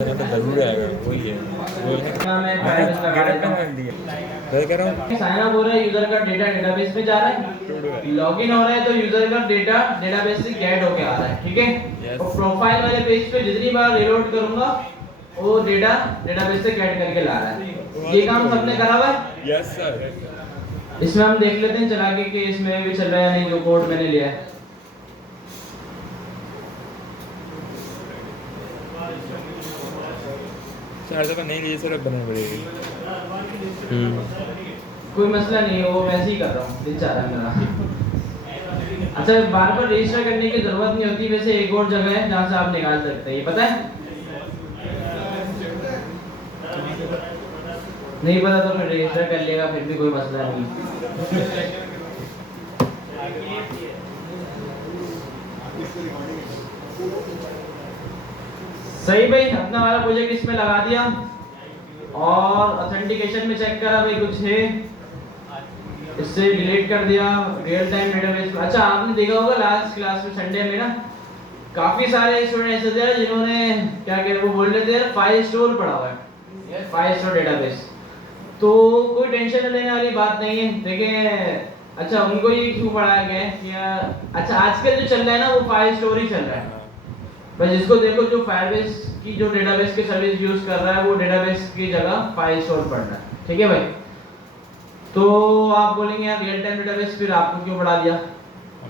तो जरूर आएगा, वही है साइन अप हो रहा है, यूजर का डेटा डेटाबेस में जा रहा है, लॉगिन हो रहा है तो यूजर का डेटा डेटाबेस से गेट होके आ रहा है, ठीक है। और प्रोफाइल वाले पेज पे जितनी बार रीलोड करूंगा वो डेटा डेटाबेस से गेट करके ला रहा है। ये काम सबने करा हुआ है? Yes sir. इसमें हम देख लेते हैं चला के कि इसमें भी चल रहा है नहीं, जो कोड मैंने लिया है। चार दफा नहीं लिए सर, अब बनानी पड़ेगी। कोई मसला नहीं है, वो वैसे ही कर रहा हूँ, दिल चाह रहा है मेरा। अच्छा, बार बार रजिस्टर करने की जरूरत नहीं होती। वैसे एक और जगह है जहाँ से आप निकाल सकते हैं, ये पता है? नहीं पता तो फिर रजिस्टर कर लेगा, फिर भी कोई मसला नहीं। सही भाई, अपना वाला प्रोजेक्ट इसमें लगा दिया और ऑथेंटिकेशन में चेक करा भाई कुछ है, इससे डिलीट कर दिया। Real time database. अच्छा, आपने देखा होगा लास्ट क्लास में संडे में ना, काफी सारे स्टूडेंट ऐसे थे जिन्होंने क्या कह रहे, वो बोल रहे थे फाइल स्टोर पड़ा हुआ है, फाइल स्टोर डेटाबेस। तो कोई टेंशन लेने वाली बात नहीं है। देखिए, अच्छा उनको ये क्यों पढ़ाया गया है कि अच्छा आजकल जो चल रहा है ना वो फाइल स्टोर ही चल रहा है भाई। जिसको देखो जो फायरबेस की जो डेटाबेस की सर्विस यूज कर रहा है वो डेटाबेस की जगह फाइल स्टोर पढ़ रहा है, ठीक है भाई। तो आप बोलेंगे यार रियल टाइम डेटाबेस फिर आपको क्यों पढ़ा दिया,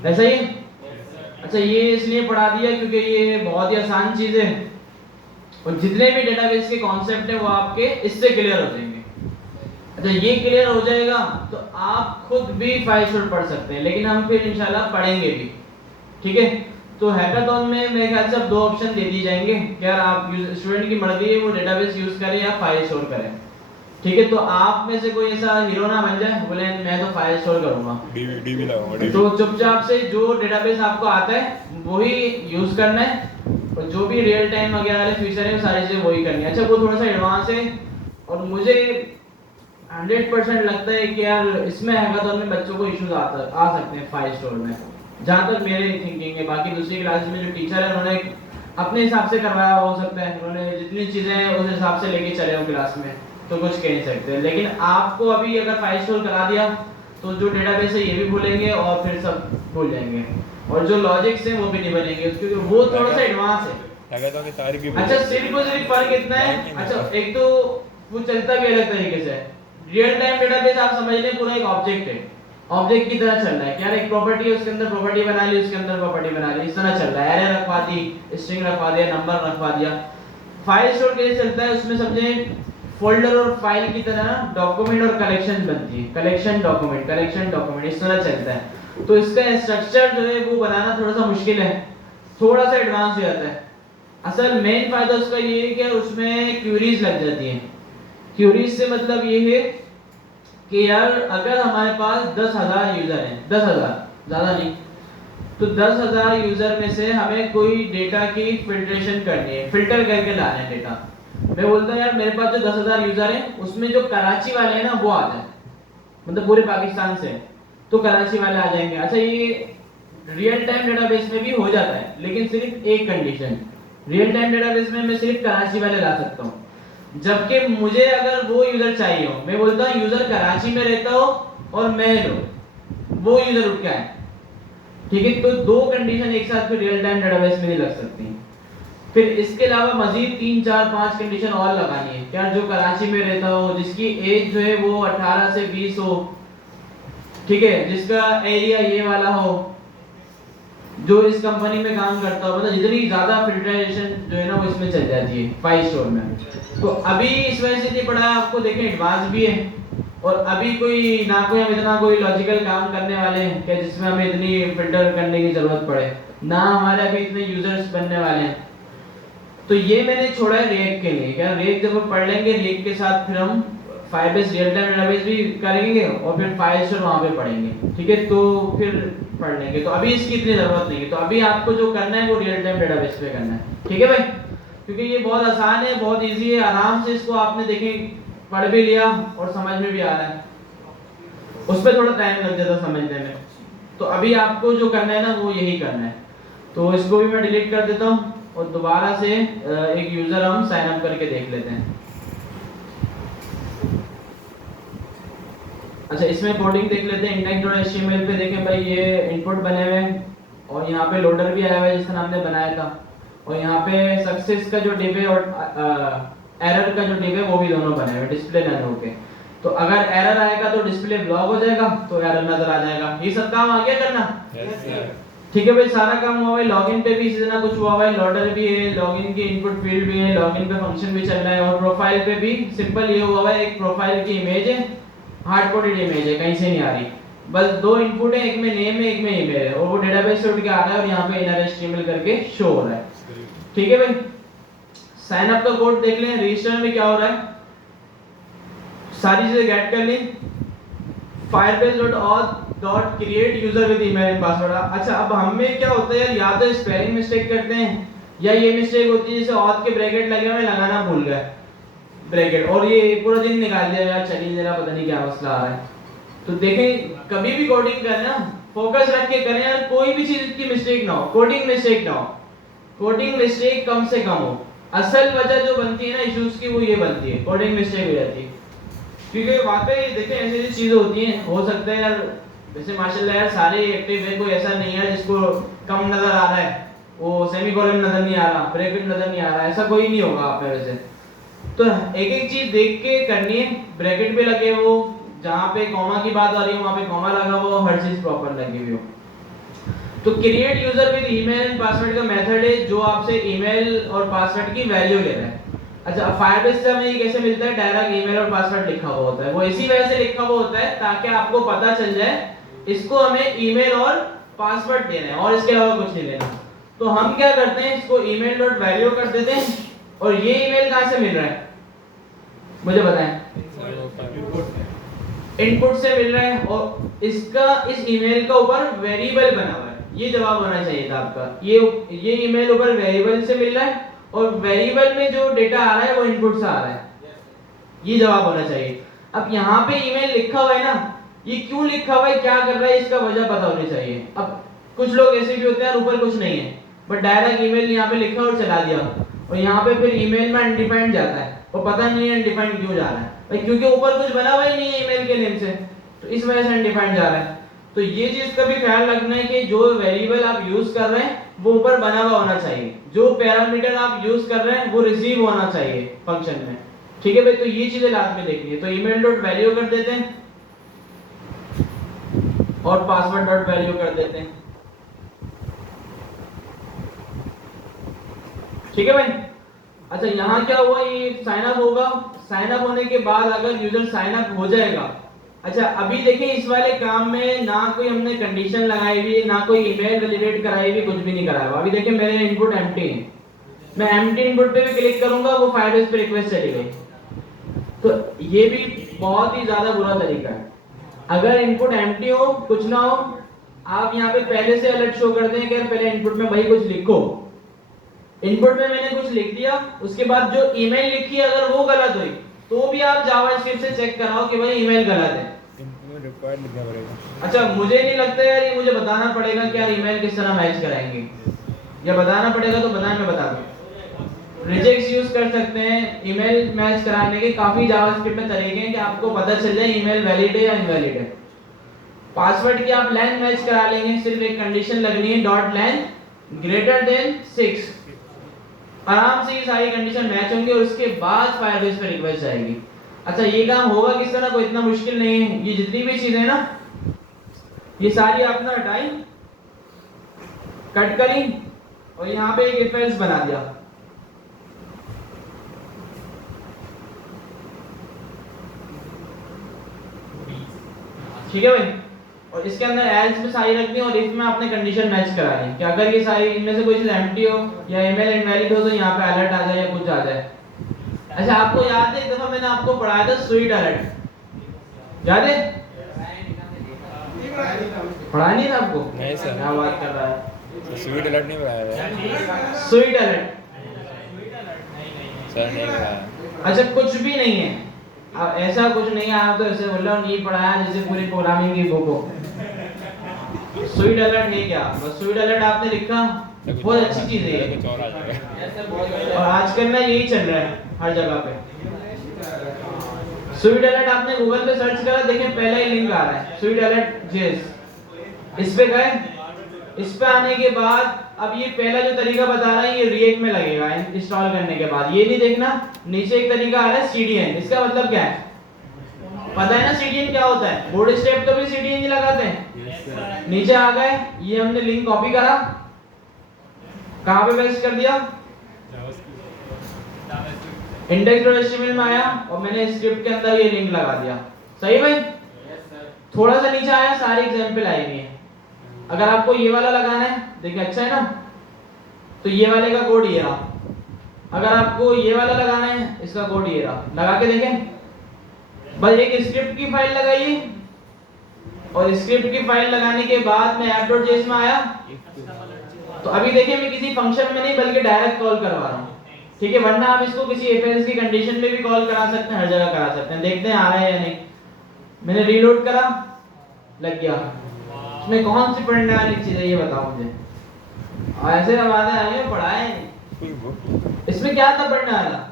ऐसा ही? अच्छा, ये इसलिए पढ़ा दिया क्योंकि ये बहुत ही आसान चीज है और जितने भी डेटाबेस के कॉन्सेप्ट है वो आपके इससे क्लियर हो जाएंगे। अच्छा, ये क्लियर हो जाएगा तो आप खुद भी फाइल स्टोर पढ़ सकते हैं, लेकिन हम फिर इंशाल्लाह पढ़ेंगे भी, ठीक है। तो हैकाथॉन में मेरे ख्याल से अब दो ऑप्शन दे दी जाएंगे कि यार आप स्टूडेंट की मर्जी है वो डेटाबेस यूज करें या फाइल स्टोर करें, ठीक है। तो आप में से कोई ऐसा हीरो ना बन जाए बोले मैं तो फाइल स्टोर करूंगा, डीबी लगाऊंगा। तो चुपचाप से जो डेटाबेस आपको आता है वही यूज करना है और जो भी रियल टाइम वगैरह वाले फीचर है वो सारी चीजें वही करनी है। अच्छा, वो थोड़ा सा एडवांस है और मुझे 100% लगता है कि यार इसमें हैकाथॉन में बच्चों को इश्यूज आ सकते हैं फाइल स्टोर में, जहाँ तक मेरे थिंकिंग है। बाकी दूसरी क्लास में जो टीचर है उन्होंने अपने हिसाब से करवाया हो सकता है, उन्होंने जितनी चीजें हैं उस हिसाब से लेके चले हो क्लास में, तो कुछ कह नहीं सकते। लेकिन आपको अभी अगर फाइल स्टोर करा दिया तो जो डेटाबेस है ये भी भूलेंगे और फिर सब भूल जाएंगे और जो लॉजिक्स है वो भी नहीं बनेंगे क्योंकि वो थोड़ा सा एडवांस है। अच्छा, सिर्फ और सिर्फ फर्क इतना है, अच्छा एक तो वो चलता भी अलग तरीके से है। रियल टाइम डेटाबेस आप समझ लें पूरा एक ऑब्जेक्ट है, ऑब्जेक्ट की तरह चल रहा है कि यार एक प्रॉपर्टी है उसके अंदर प्रॉपर्टी बना ली, उसके अंदर प्रॉपर्टी बना ली, इस तरह चल रहा है। एरे रखवा दी, स्ट्रिंग रखवा दिया, नंबर रखवा दिया। फाइल स्टोर कैसे चलता है, उसमें समझे फोल्डर और फाइल की तरह डॉक्यूमेंट और कलेक्शन बनती है, कलेक्शन डॉक्यूमेंट इस तरह चलता है। तो इसका स्ट्रक्चर जो है वो बनाना थोड़ा सा मुश्किल है, थोड़ा सा एडवांस हो जाता है। असल मेन फायदा उसका ये है कि उसमें क्वेरीज लग जाती हैं। क्वेरीज से मतलब ये है कि यार अगर हमारे पास 10,000 यूजर हैं, 10,000 ज्यादा नहीं, तो 10,000 यूजर में से हमें कोई डेटा की फिल्ट्रेशन करनी है, फिल्टर करके लाना है डेटा। मैं बोलता हूँ यार मेरे पास जो 10,000 यूजर हैं उसमें जो कराची वाले हैं ना वो आ जाए, मतलब पूरे पाकिस्तान से तो कराची वाले आ जाएंगे। अच्छा, ये रियल टाइम डेटाबेस में भी हो जाता है लेकिन सिर्फ एक कंडीशन, रियल टाइम डेटाबेस में मैं सिर्फ कराची वाले ला सकता हूँ, जबकि मुझे अगर वो यूजर चाहिए हो, मैं बोलता हूँ यूजर कराची में रहता हो और मैं लो वो यूजर उठ के आए, ठीक है। तो दो कंडीशन एक साथ फिर रियल टाइम डेटाबेस में नहीं लग सकती। फिर इसके अलावा मजीद 3 4 5 कंडीशन और लगानी है, क्या जो कराची में रहता हो, जिसकी एज जो है वो 18 से 20 हो, ठीक है, जिसका एरिया ये वाला हो, जो इस कंपनी में काम करता हो, मतलब जितनी ज्यादा फिल्ट्रेशन जो है ना वो इसमें चल जाती है फाइल स्टोर में। तो अभी इस वजह से नहीं पढ़ा आपको, देखें एडवांस भी है और अभी कोई ना कोई हम इतना कोई लॉजिकल काम करने वाले हैं कि जिसमें हमें इतनी फिल्टर करने की जरूरत पड़े, ना हमारे अभी इतने यूजर्स बनने वाले हैं। तो ये मैंने छोड़ा है रेक के लिए, क्या रेक जब हम पढ़ लेंगे रेक के साथ फिर हम फाइबेस रियल टाइम डेटाबेस भी करेंगे और फिर फाइल स्टोर वहां पे पढ़ेंगे, ठीक है। तो फिर पढ़ लेंगे, तो अभी इसकी इतनी जरूरत नहीं है। तो अभी आपको जो करना है वो रियल टाइम डेटाबेस पे करना है, ठीक है भाई, क्योंकि ये बहुत आसान है, बहुत इजी है, आराम से इसको आपने देखें पढ़ भी लिया और समझ में भी आ रहा है। उस पर थोड़ा टाइम लग जाता समझने में, तो अभी आपको जो करना है ना वो यही करना है। तो इसको भी मैं डिलीट कर देता हूँ और दोबारा से एक यूजर हम साइन अप करके देख लेते हैं। अच्छा, इसमें कोडिंग देख लेते हैं। index.html पे देखें भाई, ये इनपुट बने हुए हैं और यहाँ पे लोडर भी आया हुआ है जिस तरह हमने बनाया था, और यहाँ पे सक्सेस का जो डिव है और एरर का जो डिव है वो भी दोनों बने हुए, डिस्प्ले नन होके। तो अगर एरर आएगा तो डिस्प्ले ब्लॉक हो जाएगा, तो एरर नजर आ जाएगा। ये सब काम आ गया करना? Yes sir. ठीक है भाई, सारा काम हुआ है। लॉगिन पे भी इसी तरह कुछ हुआ है, लोडर भी है, लॉगिन की इनपुट फील्ड भी है, लॉगिन पे फंक्शन भी चल रहा है, और प्रोफाइल पे भी सिंपल ये हुआ है, एक प्रोफाइल की इमेज है, हार्ड कोडेड इमेज है, कहीं से नहीं आ रही, बस दो इनपुट है, एक में नेम है, एक में ईमेल है, और वो डेटाबेस से उठ के आ रहा है और यहाँ पे इनर एचटीएमएल करके शो हो रहा है। ठीक है भाई, साइन अप का कोड देख लें। रजिस्टर में क्या हो रहा है, सारी चीजें गेट कर ली, firebase.auth.create user with email and password। अच्छा, अब हमें क्या होता है यार, या तो स्पेलिंग मिस्टेक करते हैं या ये मिस्टेक होती है जैसे auth के ब्रैकेट लगे हुए लगाना भूल गए ब्रैकेट, और ये पूरा दिन निकाल दिया यार, चलिए जरा पता नहीं क्या मसला आ रहा है। तो देखें, कभी भी कोडिंग करना फोकस रख के करें यार, कोई भी चीज की मिस्टेक ना हो, कोडिंग मिस्टेक ना हो, कोडिंग मिस्टेक कम से कम हो। असल वजह जो बनती है ना इश्यूज की, वो ये बनती है, कोडिंग मिस्टेक हो जाती है। क्योंकि वाकई देखें ऐसी ऐसी चीजें होती हैं, हो सकता है यार जैसे माशाल्लाह यार सारे एक्टिव है, कोई ऐसा नहीं है जिसको कम नजर आ रहा है, वो सेमीकोलन नजर नहीं आ रहा, ब्रैकेट नजर नहीं आ रहा, ऐसा कोई नहीं होगा आप में वैसे। तो एक एक चीज देख के करनी है, ब्रैकेट पे लगे वो, जहाँ पे कॉमा की बात आ रही है वहाँ पे कॉमा लगा हुआ, हर चीज प्रॉपर लगी हुई हो। तो create user with email and password का मेथड है जो आपसे ईमेल और पासवर्ड की वैल्यू ले रहा है। अच्छा, फायरबेस से हमें ये कैसे मिलता है, डायरेक्ट ईमेल और पासवर्ड लिखा हुआ होता है, वो इसी वजह से लिखा हुआ होता है ताकि आपको पता चल जाए इसको हमें ईमेल और पासवर्ड देना है और इसके अलावा कुछ नहीं लेना। तो हम क्या करते हैं, इसको ईमेल डॉट वैल्यू कर देते हैं, और ये ईमेल कहाँ से मिल रहा है मुझे बताएं? इनपुट से मिल रहा है, और इसका इस ईमेल का ऊपर वेरिएबल बना हुआ है, ये जवाब होना चाहिए था आपका। ये ईमेल ऊपर वेरिएबल से मिल रहा है, और वेरिएबल में जो डेटा आ रहा है वो इनपुट से आ रहा है, ये जवाब होना चाहिए। अब यहाँ पे ईमेल लिखा हुआ है ना, ये क्यों लिखा हुआ है, क्या कर रहा है, इसका वजह पता होनी चाहिए। अब कुछ लोग ऐसे भी होते हैं ऊपर कुछ नहीं है, बट डायरेक्ट ईमेल यहाँ पे लिखा और चला दिया, और यहाँ पे फिर ईमेल में अनडिफाइंड जाता है, और पता नहीं है अनडिफाइंड क्यों जा रहा है भाई, क्योंकि ऊपर कुछ बना हुआ ही नहीं है ईमेल के नेम से, तो इस वजह से अनडिफाइंड जा रहा है। तो ये चीज का भी ख्याल रखना है कि जो वेरिएबल आप यूज कर रहे हैं वो ऊपर बना हुआ होना चाहिए, जो पैरामीटर आप यूज कर रहे हैं वो रिसीव होना चाहिए फंक्शन में। ठीक है भाई, तो ये चीजें लास्ट में देखनी है। तो ईमेल डॉट वैल्यू कर देते हैं और पासवर्ड डॉट वैल्यू कर देते हैं। ठीक है भाई। अच्छा, यहाँ क्या हुआ, ये साइन अप होगा, साइन अप होने के बाद अगर यूजर साइन अप हो जाएगा। अच्छा, अभी देखिए इस वाले काम में ना कोई हमने कंडीशन लगाई हुई, ना कोई ईमेल वैलिडेट कराई हुई, कुछ भी नहीं कराया हुआ। अभी देखिए मेरे इनपुट एम्प्टी है, मैं एम्प्टी इनपुट पे भी क्लिक करूंगा, वो फायरबेस पे रिक्वेस्ट चली गई। तो ये भी बहुत ही ज्यादा बुरा तरीका है। अगर इनपुट एम्प्टी हो, कुछ ना हो, आप यहाँ पे पहले से अलर्ट शो कर दें कि पहले इनपुट में भाई कुछ लिखो। इनपुट में मैंने कुछ लिख दिया, उसके बाद जो ईमेल लिखी अगर वो गलत हुई तो भी आप जावास्क्रिप्ट से चेक कराओ कि भाई ईमेल गलत है। रिक्वायर्ड लिखना पड़ेगा। अच्छा, मुझे नहीं लगता यार ये मुझे बताना पड़ेगा कि यार ईमेल किस तरह मैच कराएंगे, या बताना पड़ेगा तो बताएं, मैं बता दूं। रिजेक्ट्स यूज कर सकते हैं ईमेल मैच कराने के, काफी जावास्क्रिप्ट में तरीके हैं कि आपको पता चल जाए ईमेल वैलिड है या इनवैलिड है। पासवर्ड की आप लेंथ मैच करा लेंगे, सिर्फ एक कंडीशन लगनी है, डॉट लेंथ ग्रेटर देन 6, आराम से ये सारी कंडीशन मैच होंगे और उसके बाद फायरबेस पे रिक्वेस्ट जाएगी। अच्छा, ये काम होगा किस तरह, कोई इतना मुश्किल नहीं है। ये जितनी भी चीजें ना, ये सारी आपने हटाई, कट करी, और यहाँ पे एक इफ एल्स बना दिया। ठीक है भाई, और इसके अंदर एल्स में सारी रख दी, और इफ में आपने कंडीशन मैच करा दी कि अगर ये सारी इनमें से कोई चीज एम्प्टी हो या ईमेल इनवैलिड हो तो यहाँ पे अलर्ट आ जाए या कुछ आ जाए। अच्छा, आपको याद है एक दफा मैंने आपको पढ़ाया था स्वीट अलर्ट, याद है? पढ़ा नहीं था आपको? नहीं सर। क्या बात कर रहा है, स्वीट अलर्ट नहीं पढ़ाया है स्वीट अलर्ट सर, नहीं पढ़ाया। अच्छा, कुछ भी नहीं है, अब ऐसा कुछ नहीं है, आप तो ऐसे बोल रहे हो नहीं पढ़ाया जैसे पूरी प्रोग्रामिंग की बुक हो। स्वीट अलर्ट है क्या, बस स्वीट अलर्ट आपने लिखा, बहुत अच्छी चीज है ये। कुछ और आ जाएगा। और आजकल ना यही चल रहा है हर जगह पे। स्वीट अलर्ट आपने गूगल पे सर्च करा, देखिए पहला ही लिंक आ रहा है स्वीट अलर्ट जेस। इस पे गए, इस पे आने के बाद अब ये पहला जो तरीका बता रहा है ये रिएक्ट में लगेगा इंस्टॉल करने के बाद। ये नहीं देखना, नीचे एक तरीका आ रहा है सीडीएन। इसका मतलब क्या है पता है ना? सीडीएन क्या होता है? बोर्ड स्टेप तो भी सीडीएन ही लगाते हैं। नीचे आ गए, ये हमने लिंक कॉपी करा, कहां पे पेस्ट कर दिया? index.html में आया और मैंने स्क्रिप्ट के अंदर ये लिंक लगा दिया। सही भाई? थोड़ा सा नीचे आया, सारे एग्जांपल आए हुए हैं। अगर आपको ये वाला लगाना है, देखिए अच्छा है ना, तो ये वाले का कोड ये रहा। अगर आपको ये वाला लगाना है, इसका कोड ये रहा। लगा के देखें, बस एक स्क्रिप्ट की फाइल लगाइए और स्क्रिप्ट की फाइल लगाने के बाद मैं app.js में आया, तो अभी देखिए मैं किसी फंक्शन में नहीं बल्कि डायरेक्ट कॉल करवा रहा हूँ। ठीक है, वरना आप इसको किसी if else की कंडीशन में भी कॉल करा सकते हैं, हर जगह करा सकते हैं। देखते हैं आ रहा है या नहीं। मैंने रीलोड करा, लग गया। इसमें कौन सी पढ़ने वाली चीज है ये बताओ मुझे। ऐसे आवाजें आई हैं, पढ़ाए इसमें क्या था पढ़ने वाला?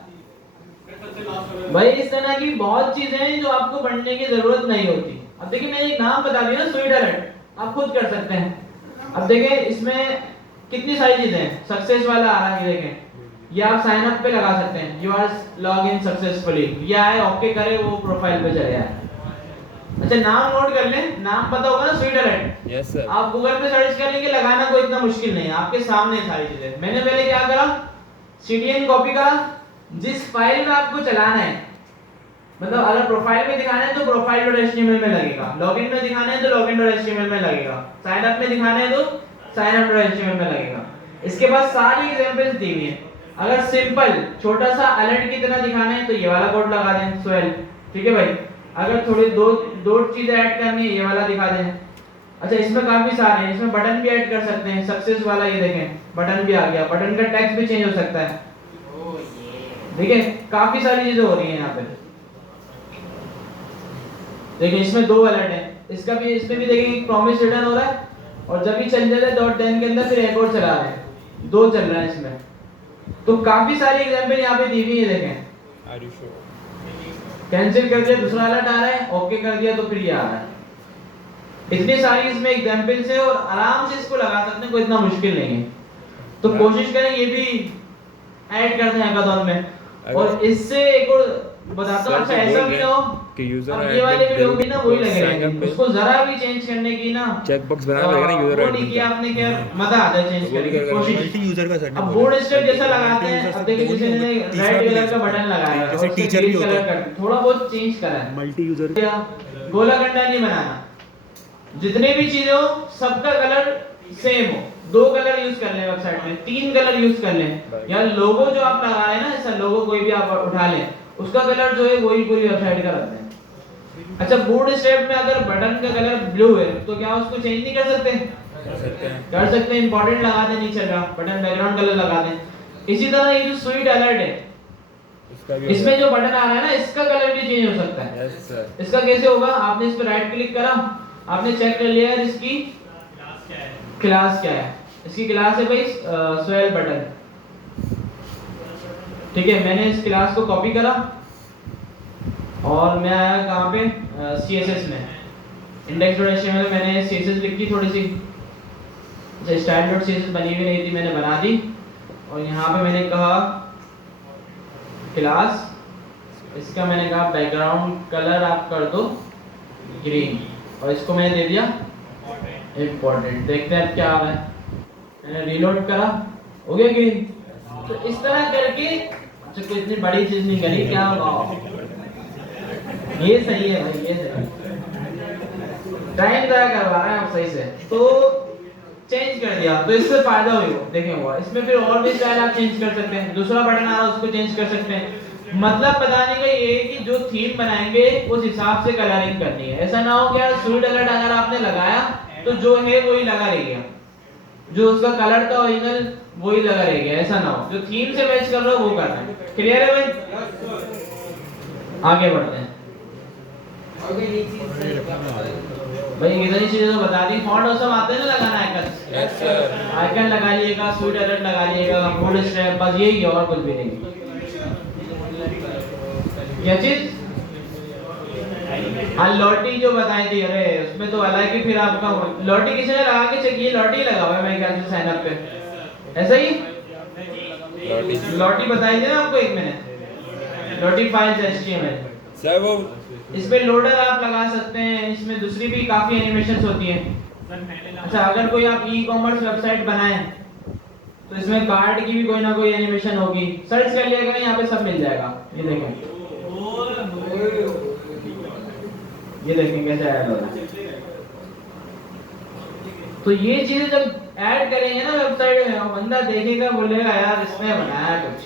भाई इस तरह की बहुत चीजें हैं जो आपको पढ़ने की जरूरत नहीं होती। अब देखिए मैंने एक नाम बता दिया ना स्वीट अलर्ट, आप खुद कर सकते हैं। अब देखिए इसमें कितनी सारी चीजें हैं। सक्सेस वाला आ रहा है, देखें ये आप साइन अप पे लगा सकते हैं, you are log in successfully. ये आए, ओके करे, वो प्रोफाइल पे चले जाए। अच्छा नाम नोट कर लें, नाम पता होगा ना स्वीट अलर्ट? Yes sir. आप गूगल पे सर्च करेंगे, लगाना कोई इतना मुश्किल नहीं है, आपके सामने सारी चीजें। मैंने पहले क्या करा, सीडीएन कॉपी करा, जिस फाइल में आपको चलाना है, मतलब अगर प्रोफाइल में दिखाना है तो profile.html में लगेगा, लॉगिन में दिखाना है तो login.html में लगेगा, साइन अप में दिखाना है तो signup.html में लगेगा। इसके बाद सारी एग्जांपल्स दी हुई हैं। अगर सिंपल छोटा सा अलर्ट की तरह दिखाना है तो ये वाला कोड लगा दें, स्वेल। ठीक है भाई? अगर थोड़ी दो चीजें ऐड करनी है, ये वाला दिखा दें। अच्छा इसमें काफी सारे हैं, इसमें बटन भी ऐड कर सकते हैं। सक्सेस वाला ये देखें, बटन भी आ गया, बटन का टेक्स्ट भी चेंज हो सकता है। देखिए काफी सारी चीजें हो रही हैं यहाँ पे। देखिए इसमें दो अलर्ट है, इसका भी, इसमें भी देखिए प्रॉमिस रिटर्न हो रहा है और जब भी चल जाता है डॉट देन के अंदर फिर एक और चला रहा है, दो चल रहा है इसमें। तो काफी सारी एग्जांपल यहाँ पे दी हुई है। देखें आर यू श्योर? कैंसिल कर दिया, दूसरा अलर्ट आ रहा है, ओके कर दिया तो फिर ये आ रहा है। इतनी सारी इसमें एग्जांपल्स है और आराम से इसको लगा सकते हैं, कोई इतना मुश्किल नहीं है। तो कोशिश करें ये भी ऐड कर दें हैकाथॉन में। और इससे एक और बताता हूं, अच्छा ऐसा भी ना हो कि यूजर अब ये वाले भी लोग भी ना वही लगे रहेंगे, पे उसको जरा भी चेंज करने की ना चेक बॉक्स बनाना पड़ेगा ना यूजर वो नहीं किया आपने, क्या मजा आता है चेंज करने की कोशिश। मल्टी यूजर का सेटअप अब बोर्ड स्टेप जैसा लगाते हैं, अब देखिए किसी ने रेड कलर का बटन लगाया है, जैसे टीचर भी होता है, थोड़ा बहुत चेंज करा है। मल्टी यूजर गोला कंडा नहीं बनाना, जितने भी चीजें हो सबका कलर सेम हो। दो कलर यूज कर लें वेबसाइट में, तीन कलर यूज कर लें, या लोगो जो आप लगा रहे हैं ना, ऐसा लोगो कोई भी आप उठा लें, उसका कलर जो है वही पूरी वेबसाइट का रख दें। अच्छा बूट स्ट्रैप में अगर बटन का कलर ब्लू है तो क्या उसको चेंज नहीं कर सकते? कर सकते हैं, इंपॉर्टेंट लगा दें नीचे का बटन, बैकग्राउंड कलर लगा दें। इसी तरह ये जो स्वीट अलर्ट है, इसमें जो बटन आ रहा है ना, इसका कलर भी चेंज हो सकता है। Yes sir. इसका कैसे होगा? आपने इस पर राइट क्लिक करा, आपने चेक कर लिया है इसकी क्लास क्या है। इसकी क्लास है भाई स्वेल बटन। ठीक है, मैंने इस क्लास को कॉपी करा और मैं आया कहाँ पे, CSS में index.html में मैंने CSS लिख दी थोड़ी सी, style.css बनी हुई नहीं थी, मैंने बना दी। और यहाँ पे मैंने कहा क्लास, इसका मैंने कहा बैकग्राउंड कलर आप कर दो ग्रीन, और इसको मैंने दे दिया इम्पोर्टेंट। देखते हैं अब क्या आ रहा है। मैंने रीलोड करा, हो गया ग्रीन। तो इस तरह करके, अच्छा कोई इतनी बड़ी चीज नहीं करी, क्या होगा ये सही है भाई, ये सही टाइम ज़ाया करवा रहे हैं आप सही से। तो चेंज कर दिया तो इससे फायदा हुआ, देखें हुआ। इसमें फिर और भी स्टाइल आप चेंज कर सकते हैं, दूसरा बटन आ रहा है उसको चेंज कर सकते हैं। मतलब बताने का ये है कि जो थीम बनाएंगे उस हिसाब से कलरिंग करनी है। ऐसा ना हो कि यार स्वीट अलर्ट अगर आपने लगाया तो जो है वही लगा रहेगा, जो उसका कलर था ओरिजिनल वही लगा रहेगा, ऐसा ना हो। जो थीम से मैच कर रहा हो वो करना है। क्लियर है भाई? आगे बढ़ते हैं। भाई इतनी चीजें तो बता दी। फॉन्ट और सब आते हैं ना लगाना, आइकन यस सर। आइकन लगा लिएगा, स्वीट अलर्ट लगा लिएगा, फुल स्टेप, बस यही है और कुछ भी नहीं। क्या चीज? हाँ लॉटी जो बताई थी, अरे उसमें तो अलग ही फिर आपका लॉटी किसी ने लगा के चेक किया, लॉटी लगा हुआ है मेरे ख्याल से साइन अप पे, ऐसा ही लॉटी बताई थी ना आपको एक मैंने, लॉटी फाइल्स HTML सर वो इसमें लोडर आप लगा सकते हैं, इसमें दूसरी भी काफी एनिमेशंस होती हैं। अच्छा अगर कोई आप ई-कॉमर्स वेबसाइट बनाएं तो इसमें कार्ड की भी कोई ना कोई एनिमेशन होगी, सर्च कर लिएगा यहाँ पे सब मिल जाएगा। ये देखें कैसे ऐड हो रहा है। तो ये चीजें जब ऐड करेंगे ना वेबसाइट में, बंदा देखेगा बोलेगा यार इसने बनाया कुछ।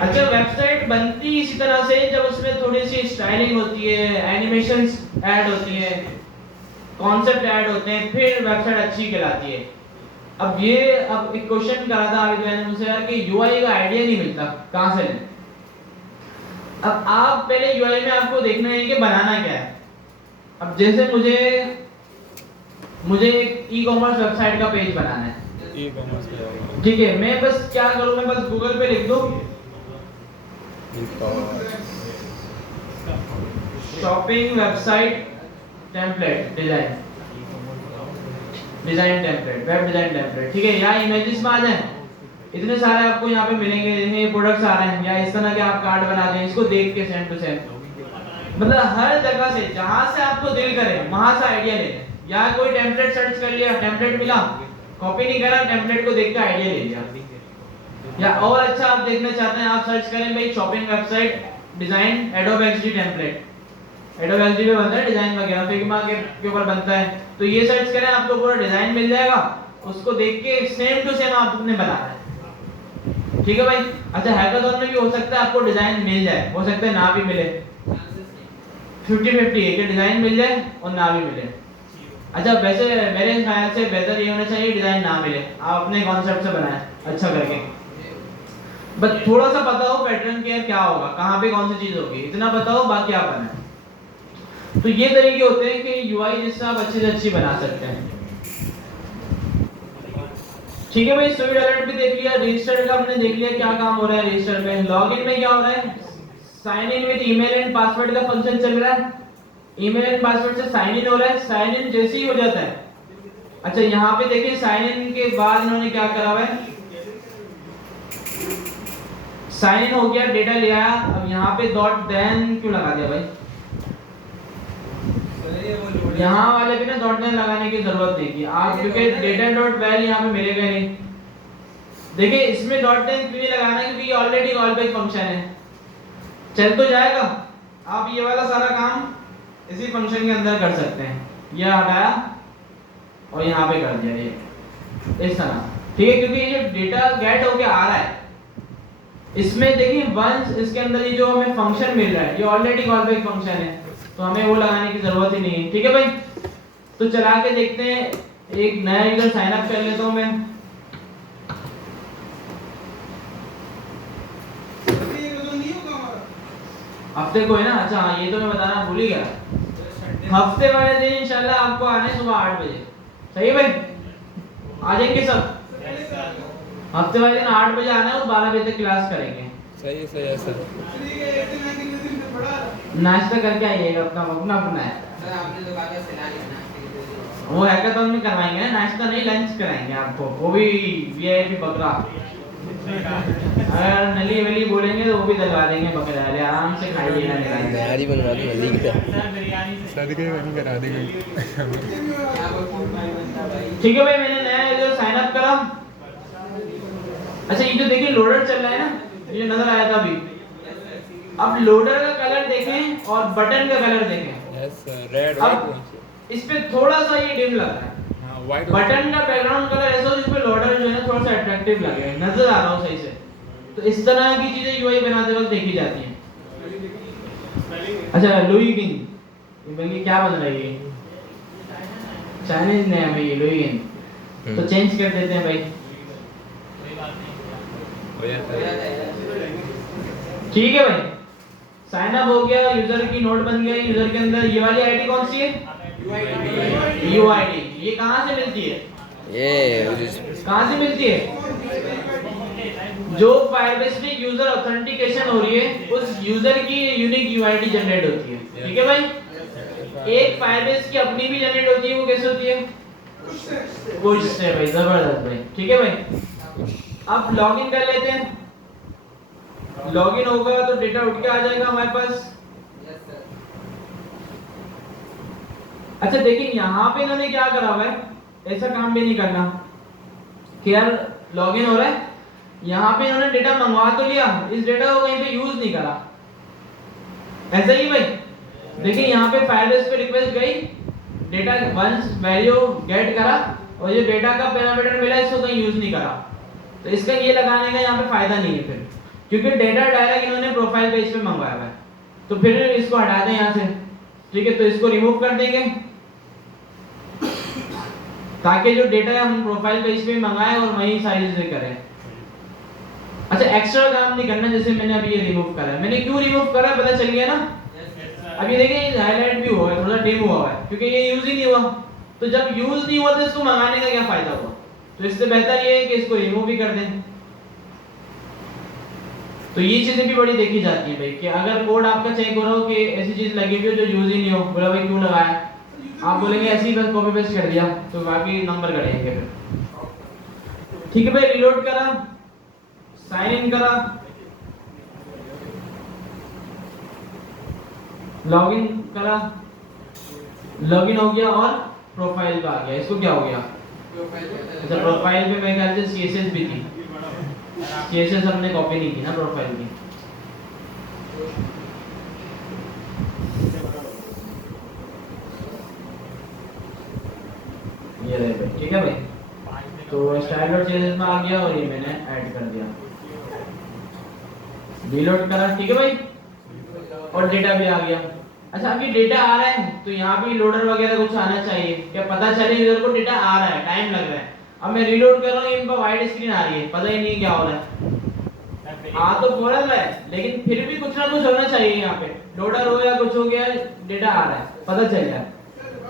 अच्छा वेबसाइट बनती इसी तरह से जब उसमें थोड़ी सी स्टाइलिंग होती है, एनिमेशंस ऐड होती है, कॉन्सेप्ट ऐड होते हैं, फिर वेबसाइट अच्छी कहलाती है। अब एक क्वेश्चन करा था अभी मैंने मुझसे यार कि यूआई का आइडिया नहीं मिलता, कहां से लें? अब आप पहले यूआई में आपको देखना है कि बनाना क्या है। अब जैसे मुझे एक ई-कॉमर्स वेबसाइट का पेज बनाना है, ई-कॉमर्स पे ठीक है, मैं बस क्या करूं, मैं बस गूगल पे लिख दूं shopping website template design template, web design template, ठीक है, यहाँ इमेजेस में आ जाए, इतने सारे आपको यहाँ पे मिलेंगे, ये प्रोडक्ट्स आ रहे हैं या इस तरह के आप कार्ड बना लें, इसको देख के सेम टू सेम, मतलब हर जगह से जहां से आपको दिल करे वहां से आइडिया ले लें। या कोई टेम्पलेट सर्च कर लिया, टेम्पलेट मिला, कॉपी नहीं करा, टेम्पलेट को देख के आइडिया ले लिया। या और अच्छा आप देखना चाहते हैं, आप सर्च करें भाई shopping website design adobe XD template, adobe XD पे बनता है डिजाइन वगैरह, फिग्मा के ऊपर बनता है, तो ये सर्च करें आपको पूरा डिजाइन मिल जाएगा, उसको देख के सेम टू सेम आपने बनाना है, ठीक है भाई। अच्छा हैकाथॉन में भी हो सकता है आपको डिजाइन मिल जाए, हो सकता है ना भी मिले, 50-50 है कि डिजाइन मिल जाए और ना भी मिले। अच्छा वैसे मेरे ख्याल से बेहतर ये होना चाहिए डिजाइन ना मिले, आप अपने कॉन्सेप्ट से बनाएं अच्छा करके, बस थोड़ा सा पता हो पैटर्न के क्या होगा, कहाँ पे कौन सी चीज होगी, इतना पता हो, बाकी आप बनाएं। तो ये तरीके होते हैं कि यूआई जिससे आप अच्छे से अच्छी बना सकते हैं, ठीक है भाई। स्वीट अलर्ट भी देख लिया, रजिस्टर का हमने देख लिया क्या काम हो रहा है रजिस्टर में। लॉगिन में क्या हो रहा है, sign in with email and password का फंक्शन चल रहा है, ईमेल एंड पासवर्ड से साइन इन हो रहा है, साइन इन जैसे ही हो जाता है। अच्छा यहाँ पे देखिए साइन इन के बाद इन्होंने क्या करा हुआ है, साइन इन हो गया, डेटा ले आया, अब यहाँ पे डॉट देन क्यों लगा दिया भाई, यहाँ वाले भी ना डॉट देन लगाने की जरूरत नहीं थी आप, क्योंकि डेटा डॉट वैल यहाँ पे मिलेगा नहीं। देखिए इसमें डॉट देन क्यों नहीं लगाना, क्योंकि ये ऑलरेडी कॉल बैक फंक्शन है, चल तो जाएगा, आप ये वाला सारा काम इसी फंक्शन के अंदर कर सकते हैं। ये हटाया और यहाँ पे कर दिया ये इस तरह, ठीक है, क्योंकि ये जो डेटा गेट होके आ रहा है इसमें देखिए वंस इसके अंदर ये जो हमें फंक्शन मिल रहा है ये ऑलरेडी कॉल बैक फंक्शन है, तो हमें वो लगाने की जरूरत ही नहीं है, ठीक है भाई। तो चला के देखते हैं, एक नया यूजर साइन अप कर लेता हूं मैं, हफ्ते को है ना, अच्छा हाँ ये तो मैं बताना भूल ही गया, हफ्ते वाले दिन इंशाल्लाह आपको आने सुबह 8 बजे, सही है भाई, आ जाएंगे सब, हफ्ते वाले दिन 8 बजे आना है और 12 बजे तक क्लास करेंगे, सही है सर। नाश्ता करके आइएगा, अपना है वो हैकाथॉन में करवाएंगे ना, नाश्ता नहीं लंच कराएंगे आपको, वो भी वीआईपी बकरा, अगर नली वली बोलेंगे तो वो भी दिलवा देंगे बकरा, आराम से खाइएगा, बिरयानी बनवा दी नली की सदके बनी करा दी गई। ठीक है भाई, मैंने नया यूजर साइन अप करा। अच्छा ये जो देखिए लोडर चल रहा है ना, ये नजर आया था अभी, अब लोडर का कलर देखें और बटन का कलर देखें, यस रेड अब इस पे थोड़ा सा ये डिम लग रहा है, व्हाइट बटन का बैकग्राउंड कलर ऐसा हो जिसपे लोडर जो है ना थोड़ा सा अट्रैक्टिव लगे, नजर आ रहा हो सही से, तो इस तरह की चीजें यूआई बनाते वक्त देखी जाती हैं। अच्छा लुई किंग, ये बल्कि क्या बन रही है, चाइनीज नेम है ये लुई किंग, तो चेंज कर देते हैं भाई, ठीक है भाई। साइन अप हो गया, यूजर की नोट बन गया, यूजर के अंदर ये वाली आईडी कौन सी है, UID ये कहाँ से मिलती है? ये कहाँ से मिलती है? जो फायरबेस में यूजर ऑथेंटिकेशन हो रही है उस यूजर की यूनिक UID जनरेट होती है। ठीक है भाई, एक फायरबेस की अपनी भी जनरेट होती है, वो कैसे होती है? पुश से भाई, जबरदस्त भाई। ठीक है भाई, अब लॉगिन कर लेते हैं। लॉगिन होगा तो डेटा उठ के आ जाएगा हमारे पास। अच्छा देखिए यहाँ पे इन्होंने क्या करा हुआ है, ऐसा काम भी नहीं करना कि यार लॉगिन हो रहा है, यहाँ पे इन्होंने डेटा मंगवा तो लिया, इस डेटा को कहीं पे यूज नहीं करा। ऐसा ही भाई, देखिए यहाँ पे फायरबेस पे रिक्वेस्ट गई, डेटा वंस वैल्यू गेट करा और ये डेटा का पैरामीटर मिला, इसको कहीं यूज नहीं करा। तो इसका ये लगाने का यहाँ पे फायदा नहीं है फिर, क्योंकि डेटा डायरेक्ट इन्होंने प्रोफाइल पेज पे मंगवाया हुआ है। तो फिर इसको हटा दें यहाँ से। ठीक है, तो इसको रिमूव कर देंगे ताकि जो डेटा हम प्रोफाइल पेज पे मंगाए और वही सारी चीजें करें। अच्छा एक्स्ट्रा काम नहीं करना, जैसे मैंने अभी ये रिमूव करा है। मैंने क्यों रिमूव करा है पता चल गया ना? अभी देखिए हाईलाइट भी हुआ है, थोड़ा डिम हुआ है क्योंकि ये यूज ही नहीं हुआ। तो जब यूज नहीं हुआ तो इसको मंगाने का क्या फायदा हुआ? तो इससे बेहतर ये है कि इसको रिमूव भी कर दें। तो ये चीजें भी बड़ी देखी जाती है भाई कि अगर कोड आपका चेक हो रहा हो कि ऐसी चीज लगी हुई हो जो यूज ही नहीं हो, बोला भाई क्यों लगाया, आप बोलेंगे ऐसे ही बस कॉपी पेस्ट कर दिया, तो बाकी नंबर कटेंगे फिर। ठीक है भाई, रीलोड करा, साइन इन करा, लॉगिन करा, लॉगिन हो गया और प्रोफाइल पे आ गया। इसको क्या हो गया? अच्छा प्रोफाइल पे मेरे ख्याल से CSS भी थी, CSS हमने कॉपी नहीं की ना प्रोफाइल की। ये रहे भाई। ठीक है भाई, तो स्टाइल डॉट CSS में आ गया और ये मैंने ऐड कर दिया, रीलोड करा। ठीक है भाई, और डेटा भी आ गया। अच्छा अभी डेटा आ रहा है तो यहाँ भी लोडर वगैरह कुछ आना चाहिए, क्या पता चले यूजर को डेटा आ रहा है, टाइम लग रहा है। अब मैं रीलोड कर रहा हूँ, इन पर वाइट स्क्रीन आ रही है, पता ही नहीं क्या हो रहा है। आ तो बोल रहा है लेकिन फिर भी कुछ ना कुछ होना चाहिए। यहाँ पे लोडर हो या कुछ हो गया, डेटा आ रहा है, पता चल रहा है।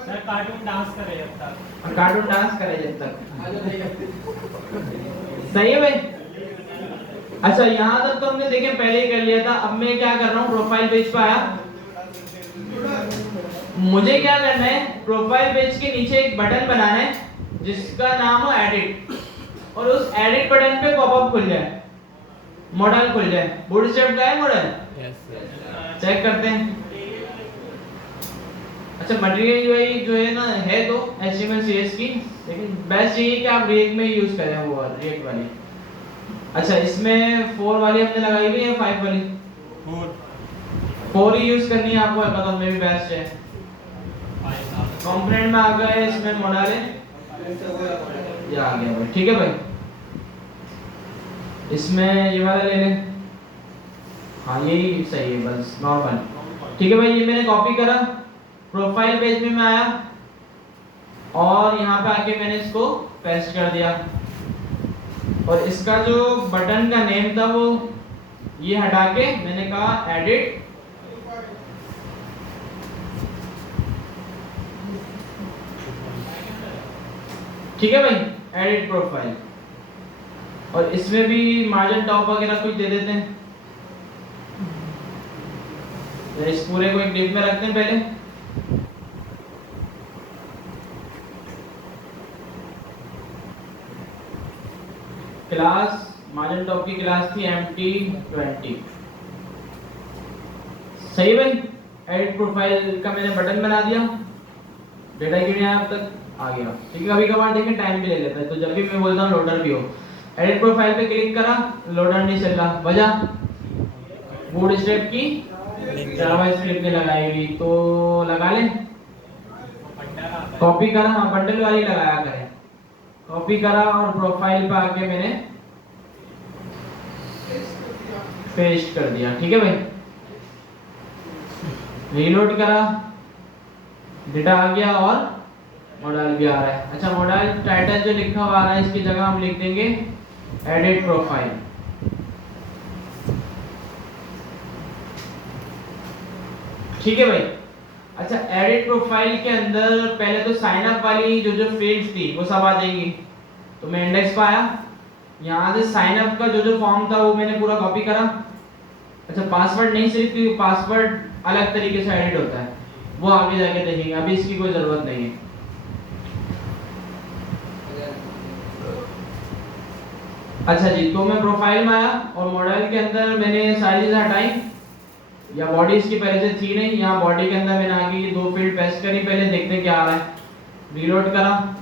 सर कार्टून डांस करे जब तक, कार्टून डांस करे जब तक। सही है भाई। अच्छा यहाँ तक तो हमने देखे पहले ही कर लिया था। अब मैं क्या कर रहा हूँ, प्रोफाइल पेज पे आया, मुझे क्या करना है, प्रोफाइल पेज के नीचे एक बटन बनाना है जिसका नाम हो एडिट, और उस एडिट बटन पे पॉपअप खुल जाए, मॉडल खुल जाए। बूटस्ट्रैप का है मॉडल, चेक करते हैं। अच्छा मटेरियल यूआई जो है ना है तो HTML CSS की, लेकिन बेस्ट ये है कि आप रिएक्ट में यूज करें वो रिएक्ट वाली। अच्छा इसमें 4 वाली हमने लगाई हुई है, 5 वाली 4 ही यूज करनी है आपको, हैकाथॉन में भी बेस्ट है। कंपोनेंट में आ गए, इसमें मॉडल है, ये आ गया भाई। ठीक है भाई, इसमें ये वाला ले लें, हाँ यही सही है बस नॉर्मल। ठीक है भाई, ये मैंने कॉपी करा, प्रोफाइल पेज में मैं आया और यहाँ पे आके मैंने इसको पेस्ट कर दिया, और इसका जो बटन का नेम था वो ये हटा के मैंने कहा एडिट ठीक है भाई, एडिट प्रोफाइल। और इसमें भी मार्जिन टॉप वगैरह कुछ दे देते हैं, इस पूरे को एक डिव में रखते हैं पहले। क्लास मार्जिन टॉप की क्लास थी empty20। सही भाई, एडिट प्रोफाइल का मैंने बटन बना दिया, डेटा क्यों नहीं आया अब तक, आ गया। ठीक है, कभी कभार देखें टाइम भी ले लेता है, तो जब भी मैं बोलता हूँ लोडर भी हो। एडिट प्रोफाइल पे क्लिक करा, लोडर नहीं चल रहा, वजह बूटस्ट्रैप की जावास्क्रिप्ट ने लगाई हुई, तो लगा लें। कॉपी करा, हाँ बंडल वाली लगाया करें, कॉपी करा और प्रोफाइल पे आके मैंने पेस्ट कर दिया। ठीक है भाई, रीलोड करा, डेटा आ गया और मॉडल भी आ रहा है। अच्छा मॉडल टाइटल जो लिखा हुआ आ रहा है इसकी जगह हम लिख देंगे एडिट प्रोफाइल। ठीक है भाई, अच्छा एडिट प्रोफाइल के अंदर पहले तो साइन अप वाली जो जो फील्ड्स थी वो सब आ जाएंगी। तो मैं इंडेक्स पे आया, यहाँ से साइन अप का जो जो फॉर्म था वो मैंने पूरा कॉपी करा। अच्छा पासवर्ड नहीं, सिर्फ क्योंकि पासवर्ड अलग तरीके से एडिट होता है, वो आगे जाके देखेंगे, अभी इसकी कोई जरूरत नहीं है। अच्छा जी, तो मैं प्रोफाइल में आया और मॉडल के अंदर मैंने सारी चीजें हटाई, या बॉडी इसकी पहले से थी नहीं, यहाँ बॉडी के अंदर मैंने आगे ये दो फील्ड पेस्ट करी, पहले देखते क्या आ रहा है। रीलोड करा,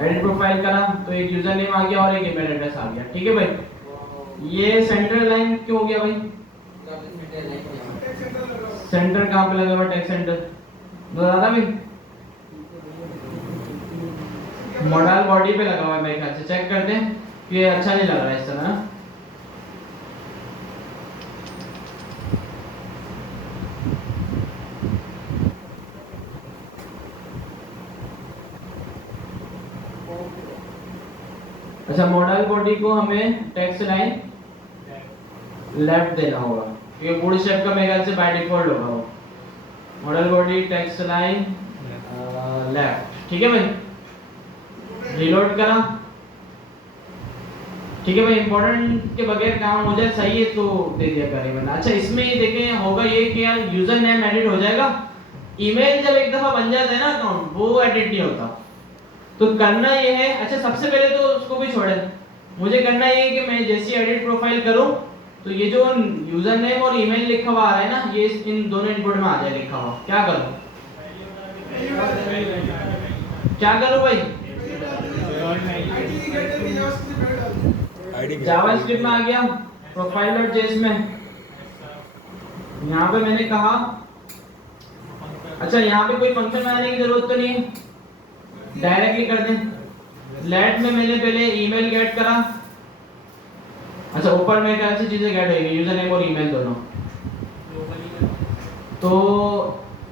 एडिट प्रोफाइल करा तो एक यूजर नेम आ गया और एक ईमेल एड्रेस आ गया। ठीक है भाई, ये सेंटर लाइन क्यों हो गया भाई? सेंटर कहाँ पे लगा हुआ? टेक्स्ट सेंटर बता भाई, मॉडल बॉडी पे लगा हुआ है मेरे ख्याल से। चेक करते हैं कि ये अच्छा नहीं लग रहा है इस तरह। अच्छा मॉडल बॉडी को हमें टेक्स्ट लाइन लेफ्ट देना होगा, ये बूट शेप का मेरे ख्याल से बाय डिफॉल्ट होगा वो। Model body text line left. ठीक है भाई, रीलोड करा। ठीक है भाई, इंपॉर्टेंट के बगैर काम हो जाए सही है तो दे दिया करें वरना। अच्छा इसमें ये देखें होगा ये कि यार यूजर नेम एडिट हो जाएगा, ईमेल जब एक दफा बन जाता है ना अकाउंट, वो एडिट नहीं होता। तो करना ये है, अच्छा सबसे पहले तो उसको भी छोड़े, मुझे करना ये है कि मैं जैसी एडिट प्रोफाइल करूं तो ये जो यूजर नेम और ईमेल लिखा हुआ आ रहा है ना, ये इन दोनों इनपुट में आ जाए लिखा हुआ। क्या करूं? क्या करूं भाई? जावास्क्रिप्ट में आ गया, प्रोफाइल.js में यहाँ पे मैंने कहा, अच्छा यहाँ पे कोई फंक्शन बनाने की जरूरत तो नहीं है, डायरेक्टली कर दें। लेट में मैंने पहले ईमेल गेट करा। अच्छा ऊपर में क्या सी चीजें गेट होगी, यूजर नेम और ईमेल दोनों। तो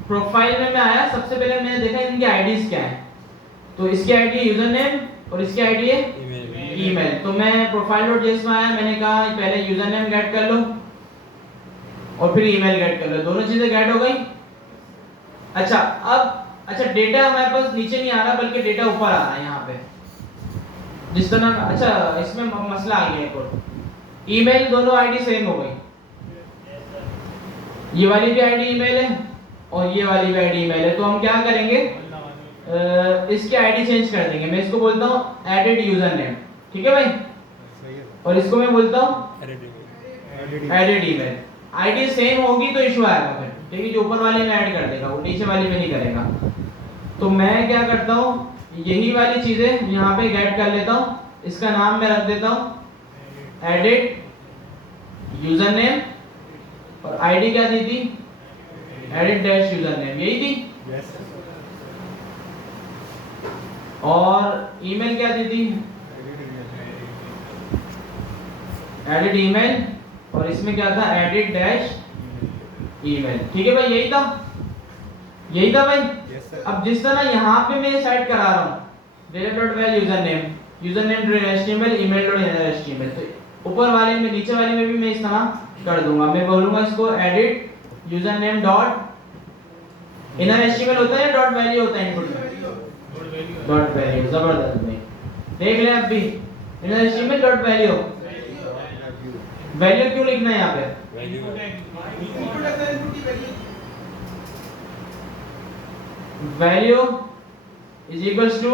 प्रोफाइल में मैं आया, सबसे पहले मैंने देखा इनकी आईडीज क्या है। तो इसकी आईडी है यूजर नेम और इसकी आईडी है ईमेल। तो मैं प्रोफाइल.js में आया, मैंने कहा पहले यूजर नेम गेट कर लो और फिर ईमेल गेट कर लो, दोनों चीजें गेट हो गई। अच्छा अब अच्छा डेटा हमारे पास नीचे नहीं आ रहा बल्कि डेटा ऊपर आ रहा है यहाँ पे जिस तरह। अच्छा इसमें मसला आ गया एक और, ईमेल दोनों आईडी सेम हो गई, ये वाली भी आईडी ईमेल है और ये वाली भी आईडी ईमेल है। तो हम क्या करेंगे, इसकी आईडी चेंज कर देंगे। मैं इसको बोलता हूँ एडिट यूजर नेम। ठीक है भाई, और इसको मैं बोलता हूँ एडिट ईमेल। आईडी सेम होगी तो इशू आएगा फिर, ठीक है, जो ऊपर वाले में ऐड कर देगा वो नीचे वाली में नहीं करेगा। तो मैं क्या करता हूँ, यही वाली चीजें यहाँ पे गेट कर लेता हूँ, इसका नाम मैं रख देता हूँ एडिट यूजर नेम और आईडी क्या दी थी, एडिट डैश यूजर नेम, यही थी। और ईमेल क्या दी थी, एडिट ईमेल, और इसमें क्या था एडिट डैश ईमेल। ठीक है भाई, यही था भाई। अब जिस तरह यहाँ पे मैं सेट करा रहा हूँ data.val user name html email.html, तो ऊपर वाले में नीचे वाले में भी मैं इस तरह कर दूंगा। मैं बोलूंगा इसको edit user name dot inner html होता है या डॉट वैल्यू होता है इनपुट में, डॉट वैल्यू। जबरदस्त भाई, देख ले अब भी inner html dot value. Value क्यों लिखना है यहाँ पे, वैल्यू इज इक्वल्स टू,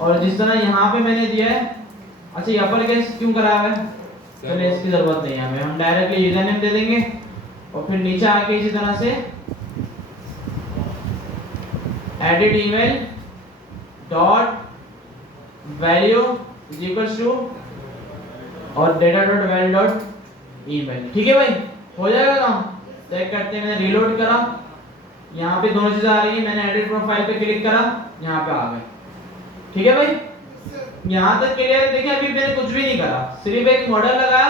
और जिस तरह यहाँ पे मैंने दिया है, अच्छा यहाँ पर केस क्यों करा है, चलिए इसकी जरूरत नहीं है हमें, हम डायरेक्टली यूजर नेम दे देंगे और फिर नीचे आके इसी तरह से edit email dot value is equals to और data.val.email। ठीक है भाई, हो जाएगा काम। चेक करते हैं, मैंने रीलोड करा, यहाँ पे दोनों चीजें आ रही है, मैंने एडिट प्रोफाइल पे क्लिक करा, यहाँ पे आ गए। ठीक है भाई, यहाँ तक क्लियर है। देखिए अभी मैंने कुछ भी नहीं करा, सिर्फ एक मॉडल लगाया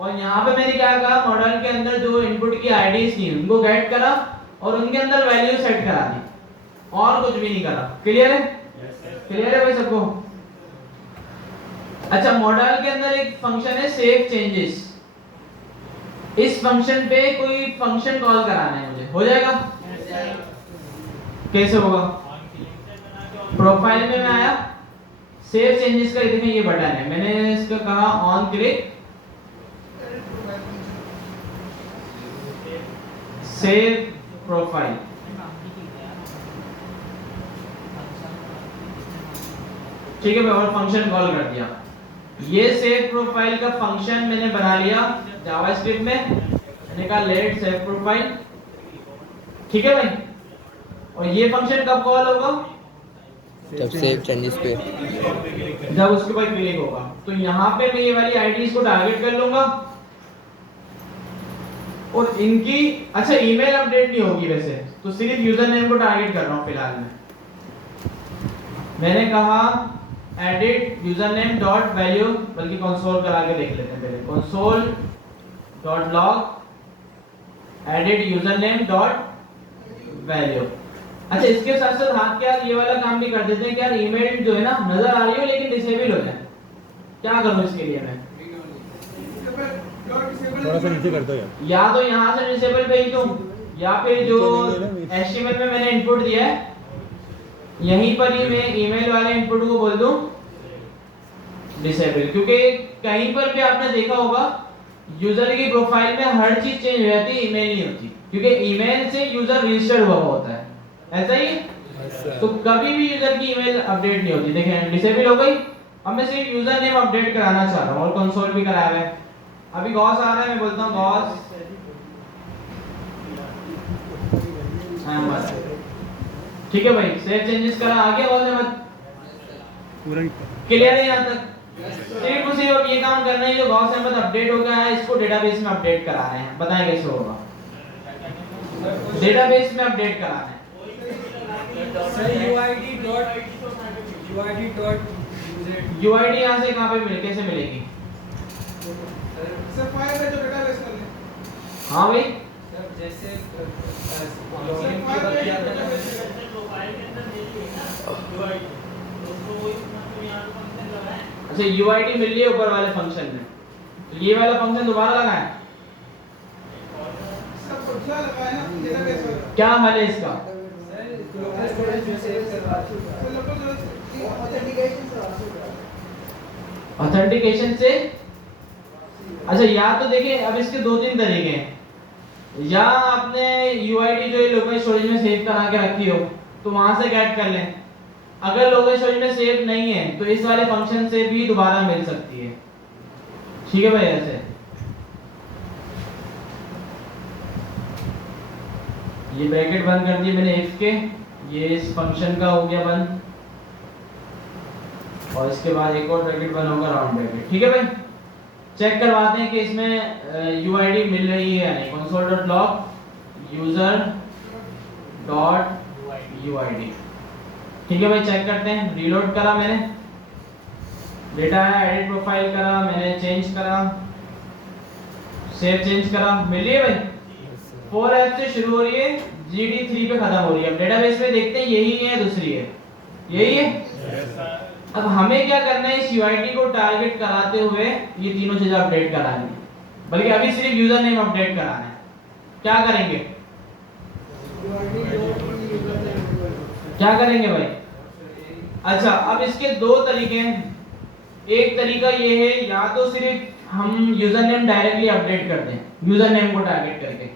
और यहाँ पे मैंने क्या कहा, मॉडल के अंदर जो इनपुट की आईडीज थी उनको गेट करा और उनके अंदर वैल्यू सेट करा दी, और कुछ भी नहीं करा। क्लियर है? क्लियर है भाई सबको? अच्छा मॉडल के अंदर एक फंक्शन है सेव चेंजेस, इस फंक्शन पे कोई फंक्शन कॉल कराना है मुझे, हो जाएगा? कैसे होगा? प्रोफाइल में मैं आया, सेव चेंजेस का देखें ये बटन है, मैंने इसका कहा ऑन क्लिक, सेव प्रोफाइल, ठीक है भाई, और फंक्शन कॉल कर दिया। ये सेव प्रोफाइल का फंक्शन मैंने बना लिया जावास्क्रिप्ट में, मैंने कहा लेट सेव प्रोफाइल, ठीक है भाई। और ये फंक्शन कब कॉल होगा? जब सेव चेंजेस पे, जब उसके बाद क्लिक होगा। तो यहाँ पे मैं ये वाली आईडीज को टारगेट कर लूंगा और इनकी, अच्छा ईमेल अपडेट नहीं होगी वैसे, तो सिर्फ यूजर नेम को टारगेट कर रहा हूँ फिलहाल में। मैंने कहा edit user name dot value, बल्कि कंसोल करा के देख लेते हैं पहले, console dot log edit user name dot value. अच्छा इसके साथ साथ हाथ के यार ये वाला काम भी कर देते हैं कि यार ईमेल जो है ना नजर आ रही हो लेकिन डिसेबल हो जाए, क्या करूं इसके लिए मैं? थोड़ा सा नीचे कर दो यार। या तो यहाँ से डिसेबल भेज दूं या फिर जो एचटीएमएल में मैंने इनपुट दिया है यहीं पर ही मैं ईमेल वाले इनपुट को बोल दूं डिसेबल, क्योंकि कहीं पर भी आपने देखा होगा यूजर की प्रोफाइल में हर चीज चेंज हो जाती है, ईमेल नहीं होती, क्योंकि ईमेल से यूजर रजिस्टर्ड हुआ होता है, ऐसा ही है? तो कभी भी यूजर की ईमेल अपडेट नहीं होती। देखें डिसेबल हो गई। अब मैं सिर्फ यूजर नेम अपडेट कराना चाह रहा हूं और कंसोल भी कराया हुआ है। अभी गॉस आ रहा है, मैं बोलता हूं गॉस अहमद, ठीक है भाई, सेव चेंजेस करा, आगे गॉस अहमद पूरा ही क्लियर है यहां तक? सिर्फ उसे अब ये काम करना है, जो गॉस अहमद अपडेट हो गया है इसको डेटाबेस में अपडेट कराना है। बताएं कैसे होगा? डेटाबेस में अपडेट कराना है। UID यहाँ से कहाँ पे मिले, कैसे मिलेगी? हाँ भाई जैसे अच्छा UID मिल रही है ऊपर वाले फंक्शन में, तो ये वाला फंक्शन दोबारा लगाएं। क्या हाल है इसका? ऑथेंटिकेशन से, अच्छा या तो देखिए अब इसके दो तीन तरीके हैं, या आपने UID जो है लोकल स्टोरेज में सेव करा के रखी हो तो वहां से गेट कर लें, अगर लोकल स्टोरेज में सेव नहीं है तो इस वाले फंक्शन से भी दोबारा मिल सकती है, ठीक है भाई। ऐसे ये ब्रैकेट बंद कर दिए मैंने इफ के, ये इस फंक्शन का हो गया बंद, और इसके बाद एक और ब्रैकेट बंद होगा राउंड ब्रैकेट, ठीक है भाई। चेक करवाते हैं कि इसमें UID मिल रही है या नहीं। console.log user .uid, ठीक है भाई, चेक करते हैं। रीलोड करा मैंने, डेटा है, एडिट प्रोफाइल करा मैंने, चेंज करा, सेव चेंज करा, मिल रही है भाई। 4F से शुरू हो रही है, GD3 पे खत्म हो रही है। अब डेटाबेस में देखते हैं यही है दूसरी है, यही है। अब हमें क्या करना है, इस UID को टारगेट कराते हुए ये तीनों चीजें अपडेट करानी है, बल्कि अभी सिर्फ यूजर नेम अपडेट कराना है। क्या करेंगे? क्या करेंगे भाई? अच्छा अब इसके दो तरीके हैं। एक तरीका ये है, या तो सिर्फ हम यूजर नेम डायरेक्टली अपडेट कर दें यूजर नेम को टारगेट करके,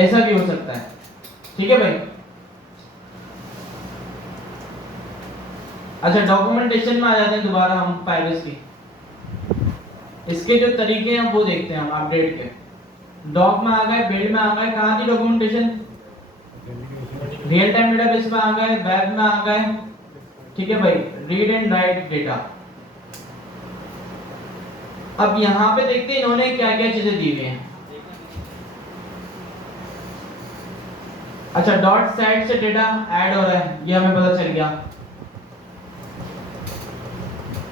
ऐसा भी हो सकता है, ठीक है भाई। अच्छा डॉक्यूमेंटेशन में आ जाते हैं दोबारा हम फाइल्स की। इसके जो तरीके हैं वो देखते हैं हम अपडेट के। डॉक में आ गए, बिल्ड में आ गए, कहाँ थी डॉक्यूमेंटेशन? रियल टाइम डेटाबेस में आ गए, वेब में आ गए, ठीक है भाई, रीड एंड राइट डेटा। अब यहाँ पे देखते हैं इन्होंने क्या क्या चीजें दी हुई हैं। अच्छा डॉट सेट से डेटा ऐड हो रहा है, ये हमें पता चल गया।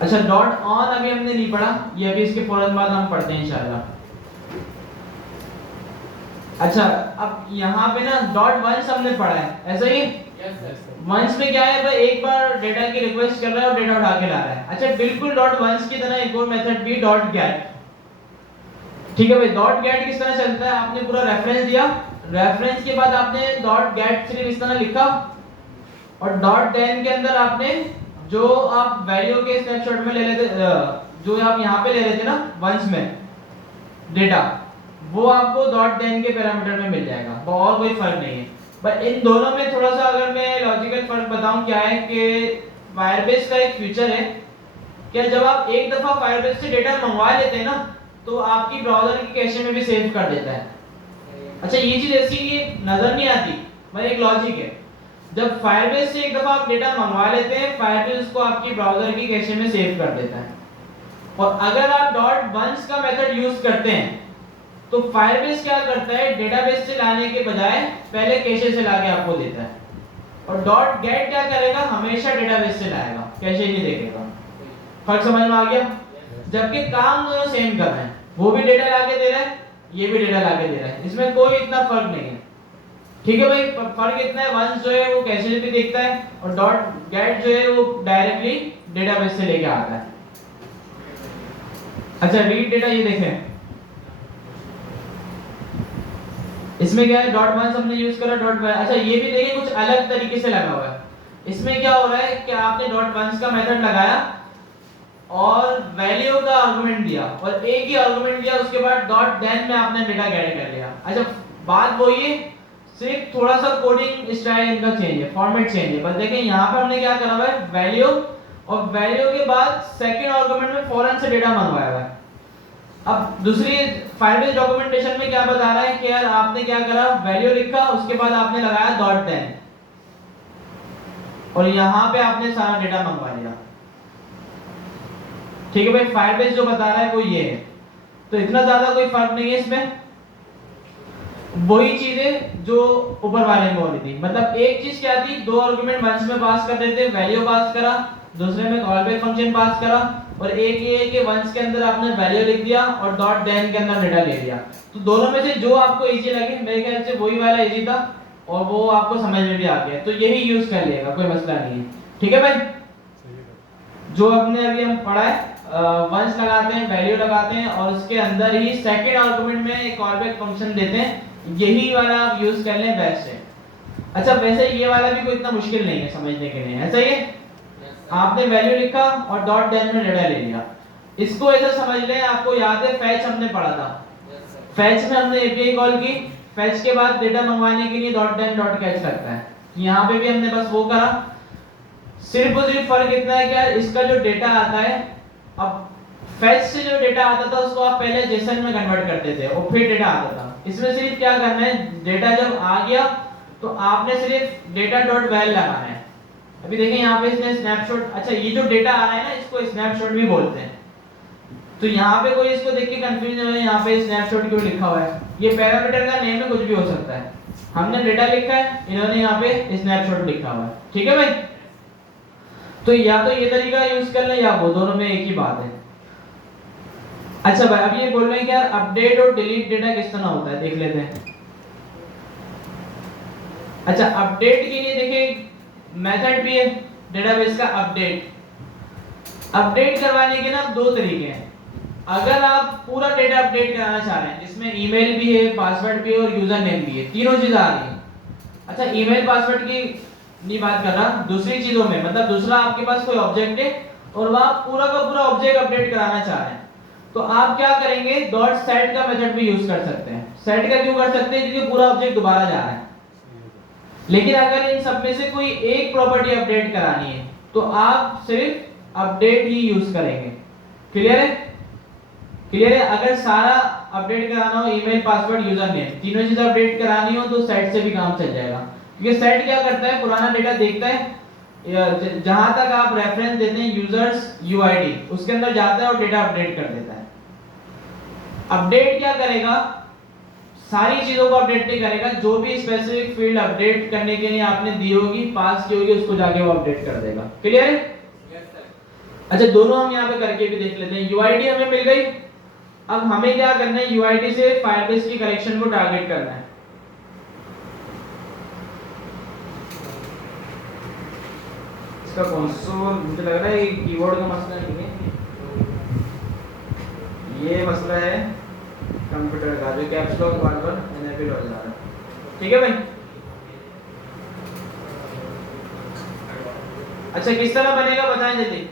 अच्छा डॉट ऑन अभी हमने नहीं पढ़ा, ये अभी इसके फौरन बाद हम पढ़ते हैं इंशाल्लाह। अच्छा अब यहाँ पे ना डॉट वंस हमने पढ़ा है, ऐसा ही? वंस में क्या है भाई, एक बार डेटा की रिक्वेस्ट कर रहा है और डेटा उठा के ला रहा है। अच्छा बिल्कुल डॉट वंस की तरह एक और मेथड भी डॉट गेट, ठीक है भाई, डॉट गेट किस तरह चलता है, आपने पूरा रेफरेंस दिया, रेफरेंस के बाद आपने डॉट गेट सिर्फ इस तरह लिखा, और डॉट देन के अंदर आपने जो आप वैल्यू के स्नैपशॉट में ले लेते, जो आप यहाँ पे ले लेते ना वंस में डेटा, वो आपको डॉट देन के पैरामीटर में मिल जाएगा, और कोई फर्क नहीं है। बट इन दोनों में थोड़ा सा अगर मैं लॉजिकल फर्क बताऊं क्या है कि फायरबेस का एक फीचर है कि जब आप एक दफा फायरबेस से डेटा मंगवा लेते हैं ना, तो आपकी ब्राउज़र की कैशे में भी सेव कर देता है। अच्छा, ये चीज ऐसी ये नजर नहीं आती, पर एक लॉजिक है। जब फायरबेस से एक दफा आप डेटा मंगवा लेते हैं, फायरबेस उसको आपकी ब्राउज़र की कैशे में सेव कर देता है। और अगर आप डॉट वंस का मेथड यूज करते हैं तो फायरबेस क्या करता है, डेटाबेस से लाने के बजाय पहले कैशे से लाके आपको देता है, और डॉट गेट क्या करेगा, हमेशा डेटाबेस से लाएगा, कैशे नहीं देखेगा। फर्क समझ में आ गया? जबकि काम दोनों सेम कर रहे हैं, वो भी डेटा लाके दे रहा है, ये भी डेटा लाके दे रहा है, इसमें कोई इतना फर्क नहीं है। ठीक है भाई, फर्क इतना है, वंस जो है वो कैशे पे देखता है, और डॉट गेट जो है वो डायरेक्टली डेटाबेस से लेके आता है। अच्छा, रीड डेटा ये देखें, इसमें क्या है, डॉट वंस हमने यूज करा, डॉट। अच्छा, ये भी देखिए कुछ अलग तरीके से लगा हुआ है। इसमें क्या हो रहा है कि आपने डॉट वंस का मेथड लगाया और वैल्यू का आर्गुमेंट दिया, और एक ही आर्गुमेंट दिया, उसके बाद डॉट देन में आपने डेटा गेट कर लिया। अच्छा, बात वही है, सिर्फ थोड़ा सा कोडिंग स्टाइल इनका चेंज है, फॉर्मेट चेंज है। बस देखें यहाँ पर हमने क्या करा हुआ है, वैल्यू, और वैल्यू के बाद सेकंड आर्गुमेंट में फौरन से डेटा मंगवाया हुआ है। अब दूसरी फायरबेस डॉक्यूमेंटेशन में क्या बता रहा है कि यार आपने क्या करा, वैल्यू लिखा, उसके बाद आपने लगाया डॉट देन, और यहाँ पे आपने सारा डेटा मंगवा लिया। ठीक है भाई, फायरबेस जो बता रहा है वो ये है, तो इतना ज्यादा कोई फर्क नहीं है इसमें, वही चीजें जो ऊपर वाले में हो रही थी। मतलब एक चीज क्या थी, दो आर्गुमेंट वंस में पास कर देते, वैल्यू पास करा, दूसरे में कॉल बैक फंक्शन पास करा, और एक ये है कि वंस के अंदर आपने वैल्यू लिख दिया और डॉट देन के अंदर डेटा ले लिया। तो दोनों में से जो आपको इजी लगे, मेरे ख्याल से वही वाला इजी था, और वो आपको समझ में भी आ गया, तो यही यूज कर लिएगा, कोई मसला नहीं है। ठीक है भाई, जो हमने अभी हम पढ़ा है, वंस लगाते हैं, वैल्यू लगाते हैं, और उसके अंदर ही सेकंड आर्गुमेंट में एक कॉल बैक फंक्शन देते हैं, यही वाला आप यूज कर लें, बेस्ट है। अच्छा, वैसे ये वाला भी कोई इतना मुश्किल नहीं है समझने के लिए, ऐसा ही है, आपने वैल्यू लिखा और डॉट देन में डेटा ले लिया। इसको ऐसा समझ लें, आपको याद है फैच हमने पढ़ा था, फैच में हमने एपीआई कॉल की, फैच के बाद डेटा मंगवाने के लिए डॉट देन डॉट कैच लगता है, यहाँ पे भी हमने बस वो करा। सिर्फ और सिर्फ फर्क इतना है कि यार इसका जो डेटा आता है, अब फैच से जो डेटा आता था उसको आप पहले जेसन में कन्वर्ट करते थे और फिर डेटा आता था। इसमें सिर्फ क्या करना है, डेटा जब आ गया तो आपने सिर्फ डेटा डॉट वैल लगाना है। अभी देखें यहाँ पे इसने स्नैपशॉट, अच्छा ये जो डेटा आ रहा है ना, इसको स्नैपशॉट भी बोलते हैं। तो यहाँ पे कोई इसको देख के कंफ्यूज हो, यहाँ पे स्नैपशॉट क्यों लिखा हुआ है, ये पैरामीटर का नेम है, कुछ भी हो सकता है। हमने डेटा लिखा है, इन्होंने यहाँ पे स्नैपशॉट लिखा हुआ है। ठीक है भाई, तो या तो ये तरीका यूज कर लें या वो, दोनों में एक ही बात है। अच्छा भाई, अब ये बोल रहे हैं कि यार अपडेट और डिलीट डेटा किस तरह होता है, देख लेते हैं। अच्छा, अपडेट के लिए देखिए मेथड भी है डेटाबेस का, अपडेट करवाने के ना दो तरीके हैं। अगर आप पूरा डेटा अपडेट कराना चाह रहे हैं, जिसमें ईमेल भी है, पासवर्ड भी है और यूजर नेम भी है, तीनों चीजें आ रही हैं। अच्छा, ईमेल पासवर्ड की नहीं बात कर रहा, दूसरी चीजों में, मतलब दूसरा आपके पास कोई ऑब्जेक्ट है और वह पूरा का पूरा ऑब्जेक्ट अपडेट कराना चाह रहे हैं, तो आप क्या करेंगे, डॉट सेट का मेथड भी यूज कर सकते हैं। सेट का क्यों कर सकते हैं, क्योंकि पूरा ऑब्जेक्ट दोबारा जा रहा है। लेकिन अगर इन सब में से कोई एक प्रॉपर्टी अपडेट करानी है तो आप सिर्फ अपडेट ही यूज करेंगे। क्लियर है? क्लियर है? अगर सारा अपडेट कराना हो, ईमेल, पासवर्ड, यूजर नेम, तीनों चीजें अपडेट करानी हो तो सेट से भी काम चल जाएगा। क्योंकि सेट क्या करता है, पुराना डेटा देखता है, जहां तक आप रेफरेंस देते हैं यूजर्स यूआईडी, उसके अंदर जाता है और डेटा अपडेट कर देता है। अपडेट क्या करेगा, सारी चीजों को अपडेट नहीं करेगा, जो भी स्पेसिफिक फील्ड अपडेट करने के लिए आपने दी होगी, पास की होगी, उसको जाके वो अपडेट कर देगा। क्लियर है? अच्छा, दोनों हम यहाँ पे करके भी देख लेते हैं। यूआईडी हमें मिल गई, अब हमें क्या करना है, यूआईडी से फायरबेस की कलेक्शन को टारगेट करना है। इसका कंसोल, मुझे लग रहा है ये कीबोर्ड का मसला नहीं है, ये मसला है कंप्यूटर का जो कैप्स लॉक बार बार एनेबल हो जा रहा है। ठीक है भाई। अच्छा किस तरह बनेगा बताएं जल्दी।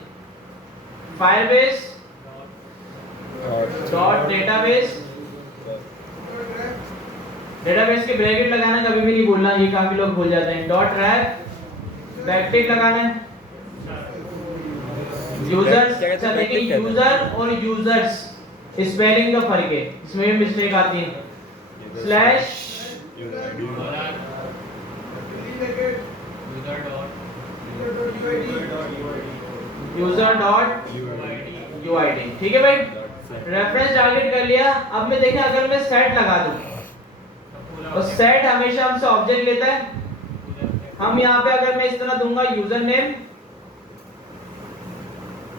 फायरबेस डॉट डेटाबेस, डेटाबेस के ब्रैकेट लगाना कभी भी नहीं भूलना, ये काफी लोग भूल जाते हैं। डॉट रैप बैकटिक लगाना है। यूजर्स, अच्छा देखिए यूजर और यूजर्स स्पेलिंग का फर्क है, इसमें भी मिस्टेक आती है। Slash user dot UID. ठीक है भाई, रेफरेंस टारगेट कर लिया। अब मैं देखें अगर मैं सेट लगा दूं और सेट हमेशा हमसे ऑब्जेक्ट लेता है। हम यहाँ पे अगर मैं इस तरह दूंगा यूजर नेम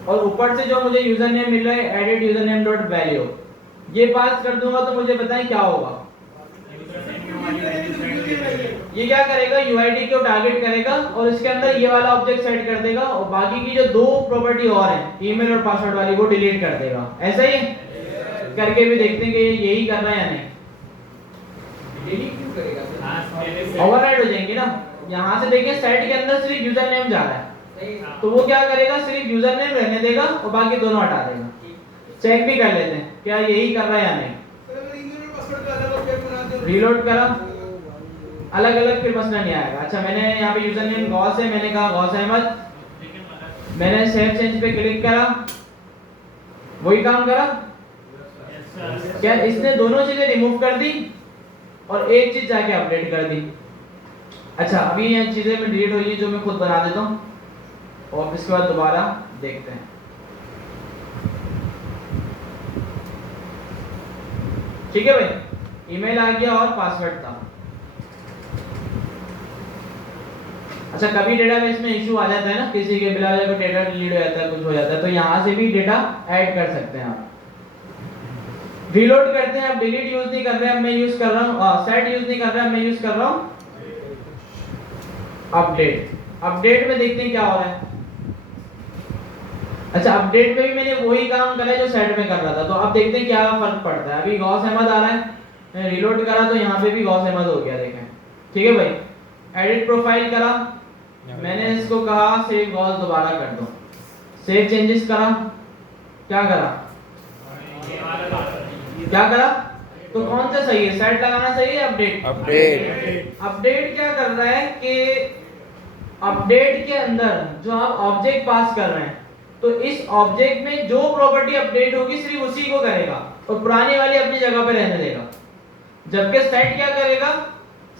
और ऊपर से जो मुझे यूजर नेम मिल रहा है edit user name dot value, ये पास कर दूंगा तो मुझे बताएं क्या होगा। ये क्या करेगा, यूआईडी को टारगेट करेगा और इसके अंदर ये वाला ऑब्जेक्ट सेट कर देगा और बाकी की जो दो प्रॉपर्टी और हैं ईमेल और पासवर्ड वाली वो डिलीट कर देगा। ऐसा ही करके भी देखते हैं कि यही कर रहा है या नहीं। डिलीट क्यों करेगा? ओवरराइड हो जाएंगे ना। यहाँ से देखिए सेट के अंदर सिर्फ यूजर नेम जा रहा है तो वो क्या करेगा, सिर्फ यूजर नेम रहने देगा और बाकी दोनों हटा देगा। चेक भी कर लेते हैं क्या यही कर रहा है या नहीं। रीलोड करा, अलग अलग फिर मसला नहीं आएगा। अच्छा मैंने यहाँ पे यूजर नेम गौस है, मैंने कहा गौस अहमद, मैंने सेव चेंज पे क्लिक करा, वही काम करा। क्या इसने दोनों चीजें रिमूव कर दी और एक चीज जाके अपडेट कर दी। अच्छा अभी ये चीजें में डिलीट हुई जो मैं खुद बना देता हूँ और इसके बाद दोबारा देखते हैं। ठीक है भाई, ईमेल आ गया और पासवर्ड था। अच्छा कभी डेटाबेस में इशू आ जाता है ना, किसी के बिना वजह को डेटा डिलीट हो जाता है, कुछ हो जाता है, तो यहाँ से भी डेटा ऐड कर सकते हैं आप। रीलोड करते हैं, अब डिलीट यूज नहीं कर रहे हैं, मैं यूज कर रहा हूँ सेट यूज नहीं कर रहा है, मैं यूज कर रहा हूँ अपडेट। अपडेट में देखते हैं क्या हो रहा है। अच्छा अपडेट में भी मैंने वही काम करा है जो सेट में कर रहा था, तो अब देखते हैं क्या फर्क पड़ता है। अभी गौस अहमद आ रहा है, मैंने रीलोड करा तो यहाँ पे भी गौस अहमद हो गया, देखें। ठीक है भाई, एडिट प्रोफाइल करा, मैंने इसको कहा सेव गौस दोबारा कर दो, सेव चेंजेस करा, क्या करा क्या करा, तो कौन सा सही है, सेट लगाना सही है अपडेट। अपडेट क्या कर रहा है कि अपडेट के अंदर जो आप ऑब्जेक्ट पास कर रहे हैं तो इस ऑब्जेक्ट में जो प्रॉपर्टी अपडेट होगी सिर्फ उसी को करेगा और पुरानी वाली अपनी जगह पे रहने देगा। जबकि सेट क्या करेगा,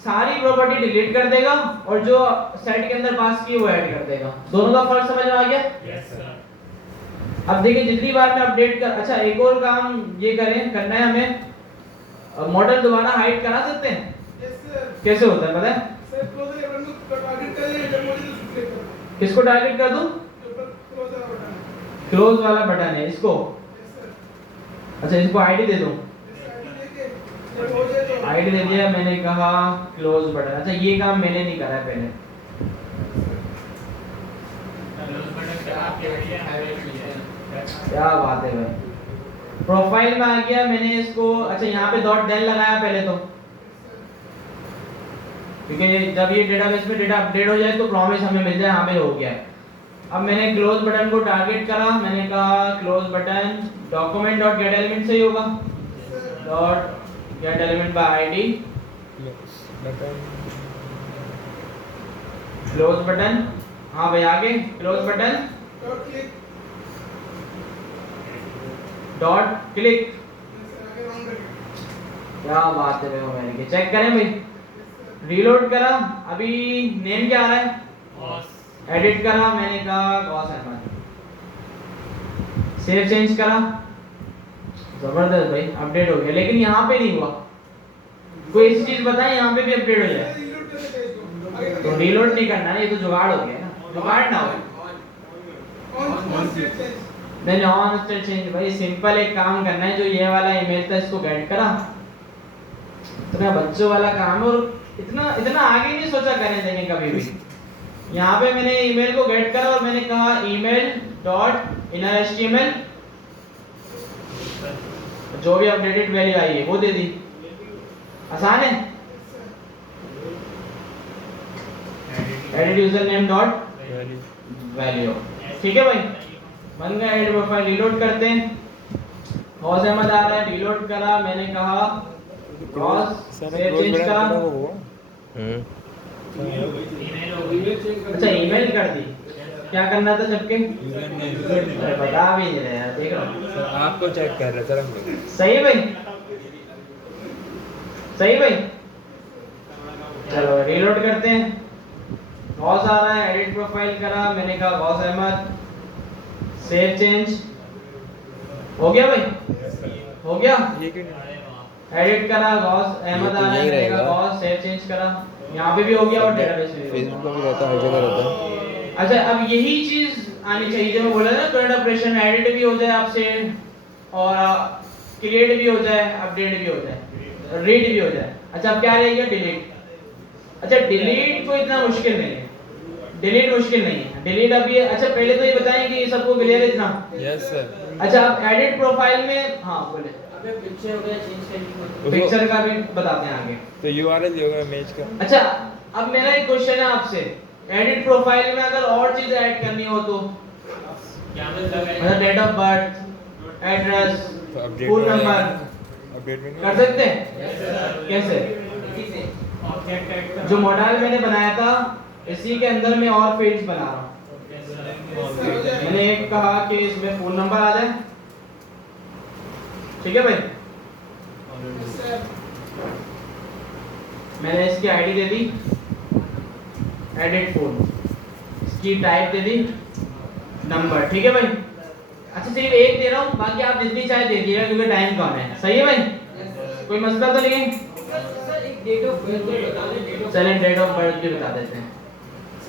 सारी प्रॉपर्टी डिलीट कर देगा और जो सेट के अंदर पास की वो ऐड कर देगा। दोनों का फर्क समझ में आ गया? Yes sir. अब देखिए जितनी बार मैं अपडेट कर, अच्छा एक और काम ये करना है हमें, मॉडल दोबारा हाइड करा सकते हैं। कैसे होता है पता है? किसको टारगेट कर दूं? क्लोज वाला बटन है इसको। अच्छा इसको आईडी दे दूं, आईडी दे दिया, मैंने कहा क्लोज बटन। अच्छा ये काम मैंने नहीं करा है पहले। क्या बात है भाई, प्रोफाइल में आ गया मैंने इसको। अच्छा यहाँ पे डॉट डेल लगाया पहले तो, क्योंकि जब ये डेटाबेस में डेटा अपडेट हो जाए तो प्रॉमिस हमें मिल जाए, हमें हो गया। अब मैंने क्लोज बटन को टारगेट करा, मैंने कहा close button document dot gate element से ही होगा, dot gate element by ID close button. हाँ भाई आगे क्लोज बटन डॉट क्लिक। क्या बात है भाई, चेक करें भाई। रीलोड करा, अभी नेम क्या आ रहा है, एडिट करा, मैंने कहा गौस अहमद, सेव चेंज करा, जबरदस्त भाई अपडेट हो गया। लेकिन यहाँ पे नहीं हुआ, कोई ऐसी चीज बताए यहाँ पे भी अपडेट हो जाए। तो रीलोड नहीं करना है, ये तो जुगाड़ हो गया ना, जुगाड़ ना हो। नहीं ऑन स्टेट चेंज भाई, सिंपल एक काम करना है, जो ये वाला ईमेल था इसको गेट करा, इतना बच्चों वाला काम है और इतना आगे नहीं सोचा करने देंगे कभी भी। यहाँ पे मैंने ईमेल को गेट करा और मैंने कहा email डॉट इनर HTML जो भी अपडेटेड वैल्यू आई है वो दे दी। आसान है। Edit user name dot value, ठीक है भाई, बन गया एडिट प्रोफाइल। रीलोड करते हैं। गौस अहमद आ रहा है, रीलोड करा, मैंने कहा गौस सेव चेंज करा। अच्छा ईमेल कर दी, क्या करना था जबकि बता भी नहीं रहे यार, देख रहा हूँ आपको चेक कर रहे सर हम। सही भाई, सही भाई। चलो रीलोड करते हैं। गौस आ रहा है, एडिट प्रोफाइल करा, मैंने कहा गौस अहमद, सेव चेंज, हो गया भाई, हो गया। एडिट करा, गौस अहमद आ रहा है, मैंने कहा गौस सेव चेंज करा, यहाँ पे भी हो गया और डेटाबेस में भी। फेसबुक पे भी रहता है, हर जगह रहता है। अच्छा अब यही चीज आनी चाहिए जो मैं बोला ना, करंट ऑपरेशन एडिट भी हो जाए आपसे और क्रिएट भी हो जाए, अपडेट भी हो जाए, रीड भी हो जाए। अच्छा अब क्या रहेगा, डिलीट। अच्छा डिलीट को इतना मुश्किल नहीं है, डिलीट मुश्किल नहीं है, डिलीट अभी। अच्छा पहले तो ये बताएं कि सबको क्लियर है इतना? Yes sir. अच्छा अब एडिट प्रोफाइल में, हाँ बोले, पिक्चर वगैरह चेंज करनी पिक्चर का भी बताते हैं आगे। तो यूआरएल होगा इमेज का। अच्छा अब मेरा एक क्वेश्चन है आपसे, एडिट प्रोफाइल में अगर और चीज ऐड करनी हो तो क्या मतलब है? मतलब डेट ऑफ बर्थ, एड्रेस, तो अपडेट फोन नंबर अपडेट में कर सकते हैं? कैसे? ऑब्जेक्ट ऐड कर। जो मॉडल मैंने बनाया था इसी के अंदर मैं और फील्ड्स बना रहा हूँ। मैंने एक कहा कि इसमें फोन नंबर आ जाए, ठीक है भाई, मैंने इसकी आईडी दे दी, एडिट फोन, इसकी टाइप दे दी नंबर, ठीक है भाई। अच्छा सिर्फ एक दे रहा हूँ, बाकी आप जितनी चाहे दे दीजिएगा क्योंकि टाइम कम है, सही है भाई, कोई मसला तो नहीं है? सर एक डेट ऑफ बर्थ बता दें। चलें डेट ऑफ बर्थ भी बता देते हैं।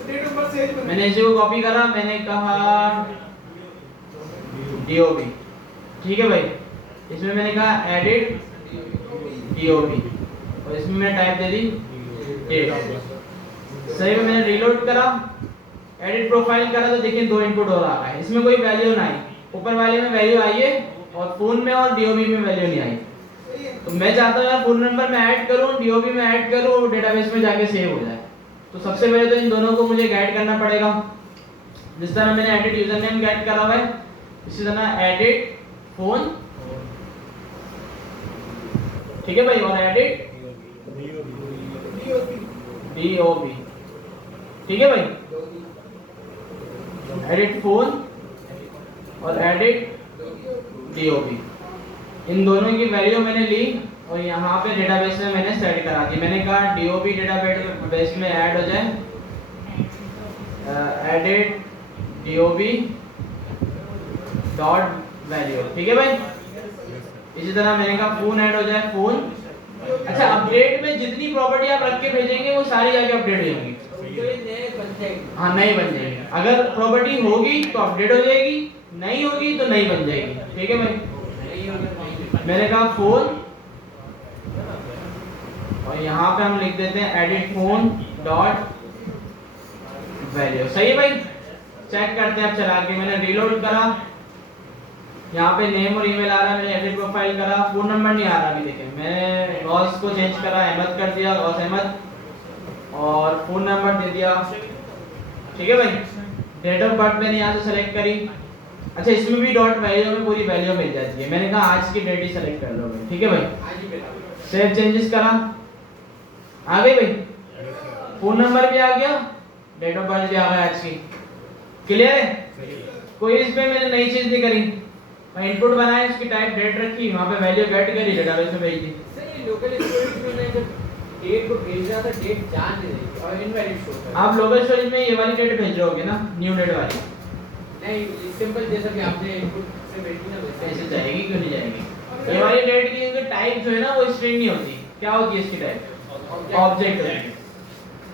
डेट ऑफ बर्थ सही मैंने इसी को कॉपी करा, मैंने कहा DOB, ठीक है भाई, इसमें मैंने कहा एडिट DOB और इसमें मैंने टाइप दे दी डेट। सही में मैंने रीलोड करा, एडिट प्रोफाइल करा तो देखिए दो इनपुट हो रहा है, इसमें कोई वैल्यू ना आई, ऊपर वाले में वैल्यू आई है और फोन में और DOB में वैल्यू नहीं आई। तो मैं चाहता हूँ यार फोन नंबर में ऐड करूँ, DOB में ऐड करूँ और डेटाबेस में जाके सेव हो जाए। तो सबसे पहले तो इन दोनों को मुझे गाइड करना पड़ेगा। जिस तरह मैंने एडिट यूजर नेम गाइड करा हुआ है, इसी तरह एडिट फोन, ठीक है भाई, और एडिट DOB, ठीक है भाई, एडिट फोन और एडिट DOB, इन दोनों की वैल्यू मैंने ली और यहाँ पे डेटाबेस में मैंने सेट करा दी। मैंने कहा DOB डेटाबेस में ऐड हो जाए, एडिट DOB डॉट वैल्यू, ठीक है भाई। इसी तरह मैंने कहा फोन ऐड हो जाए, फोन। अच्छा अपडेट में जितनी प्रॉपर्टी आप रख के भेजेंगे वो सारी जाके अपडेट हो जाएंगी। हाँ नई बन जाएगी, अगर प्रॉपर्टी होगी तो अपडेट हो जाएगी, नहीं होगी तो नहीं बन जाएगी, ठीक है भाई। मैंने कहा फोन और यहाँ पे हम लिख देते हैं एडिट फोन डॉट वैल्यू, सही है भाई। चेक करते हैं अब चला के, मैंने रीलोड करा, यहाँ पे नेम और ईमेल आ रहा है, मैंने एडिट प्रोफाइल करा, फोन नंबर नहीं आ रहा अभी, देखें मैंने गौस को चेंज करा, अहमद कर दिया, गौस अहमद, और फोन नंबर दे दिया, ठीक है भाई। डेट ऑफ बर्थ मैंने यहाँ से सेलेक्ट करी। अच्छा इसमें भी डॉट वैल्यू में पूरी वैल्यू मिल जाती है, मैंने कहा आज की डेट ही सेलेक्ट कर लो भाई, ठीक है भाई। सेव चेंजेस करा, आ गई भाई, फोन नंबर भी आ गया, डेट ऑफ बर्थ भी आ गया आज की, क्लियर है? कोई इसमें मैंने नई चीज नहीं करी, मैं इनपुट बनाया, इसकी टाइप डेट रखी, वहां पे वैल्यू गेट करी, डेटाबेस में भेज दी। सर ये लोकल स्टोरेज में मैं जब डेट को भेज रहा था, डेट जान नहीं रही और इनवैलिड शो कर रहा आप लोकल स्टोरेज में ये वाली डेट भेज रहे होगे ना, न्यू डेट वाली? नहीं सिंपल जैसा कि आपने इनपुट से भेजी ना वैसे ऐसे जाएगी, क्यों नहीं जाएगी? ये वाली डेट की इनकी टाइप जो है ना वो स्ट्रिंग नहीं होती, क्या होती है इसकी टाइप? ऑब्जेक्ट होती है।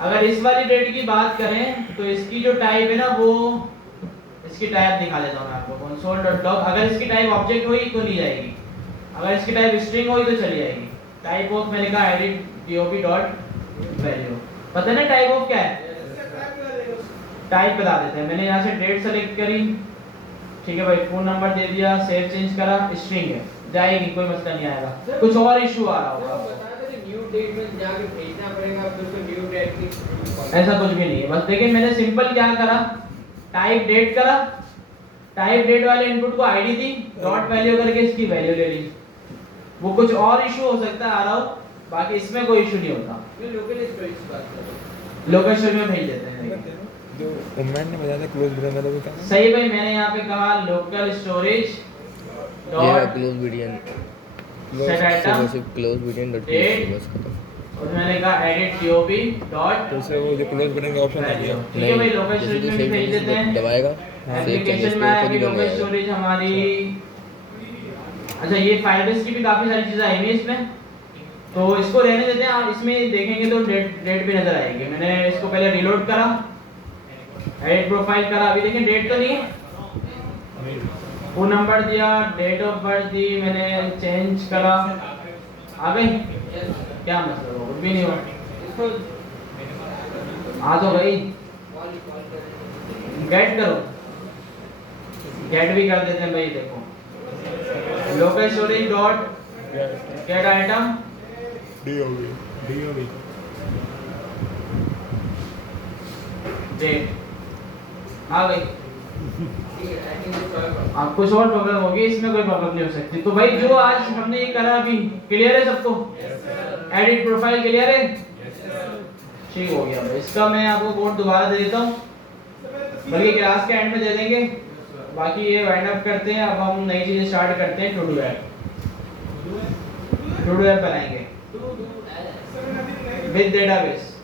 अगर इस वाली डेट की बात करें तो इसकी जो टाइप है ना वो, इसकी टाइप दिखा देता हूं मैं आपको, console.log। अगर इसकी टाइप ऑब्जेक्ट हुई तो नहीं जाएगी, अगर इसकी टाइप स्ट्रिंग हुई तो चली जाएगी। टाइप ऑफ मैंने कहा एडिट DOB डॉट वैल्यू, पता है ना टाइप ऑफ क्या है? टाइप बता देते हैं। मैंने यहाँ से डेट सेलेक्ट करी, ठीक है भाई, फोन नंबर दे दिया, सेव चेंज करा, स्ट्रिंग है, जाएगी, कोई मसला नहीं आएगा। कुछ और इशू आ रहा होगा, बता दे न्यू डेट में जाके भेजना पड़ेगा, फिर उसको न्यू डेट की ऐसा कुछ भी नहीं है। बस देखिए मैंने सिंपल क्या करा, टाइप डेट करा, टाइप डेट वाले इनपुट को आईडी दी, डॉट वैल्यू करके इसकी वैल्यू ले ली। वो कुछ और इशू हो सकता है आ रहा हो, बाकी इसमें कोई इशू नहीं होता। मैं लोकल स्टोरेज की बात कर रहा हूं। लोकल स्टोरेज में भेज देते हैं। जो उम्मीद ने बताया था क्लोज बटन वाला वो क्या है? सही भाई, मैंने यहाँ पे कहा लोकल स्टोरेज ये डॉट क्लोज वीडियन सेट आइटम सिर्फ क्लोज वीडियन डॉट डेट, बस खत्म। और मैंने कहा एडिट टीओपी डॉट तो उससे वो जो क्लोज बटन का ऑप्शन आ गया। ठीक है भाई, लोकल स्टोरेज में भी भेज देते हैं। दबाएगा एप्लीकेशन में अभी लोकल स्टोरेज हमारी, अच्छा ये फायरबेस की भी काफी सारी चीजें आई हुई हैं इसमें, तो इसको रहने देते हैं। आप इसमें देखेंगे तो डेट भी नजर आएगी। मैंने इसको पहले रीलोड करा, एडिट प्रोफाइल करा, अभी देखें डेट तो नहीं है, फोन नंबर दिया, डेट ऑफ बर्थ दी, मैंने चेंज करा, आ गई। क्या मतलब हो, कुछ भी नहीं हुआ, इसको आ तो गई। कॉल कर गेट करो, गेट भी कर देते हैं भाई। देखो local storage dot gate item D हो गई। DOV डेट, आ गई। ठीक है, आई थिंक इसको आप कुछ और प्रॉब्लम होगी, इसमें कोई प्रॉब्लम नहीं हो सकती। तो भाई जो आज हमने ये करा अभी, क्लियर है सबको? एडिट प्रोफाइल क्लियर है? ठीक हो गया भाई। इसका मैं आपको कोड दोबारा दे देता हूँ, बल्कि क्लास के एंड में दे देंगे। बाकी ये वाइंड अप करते हैं, अब हम नई चीजें स्टार्ट करते हैं। To do app, to do app बनाएंगे विद डेटाबेस।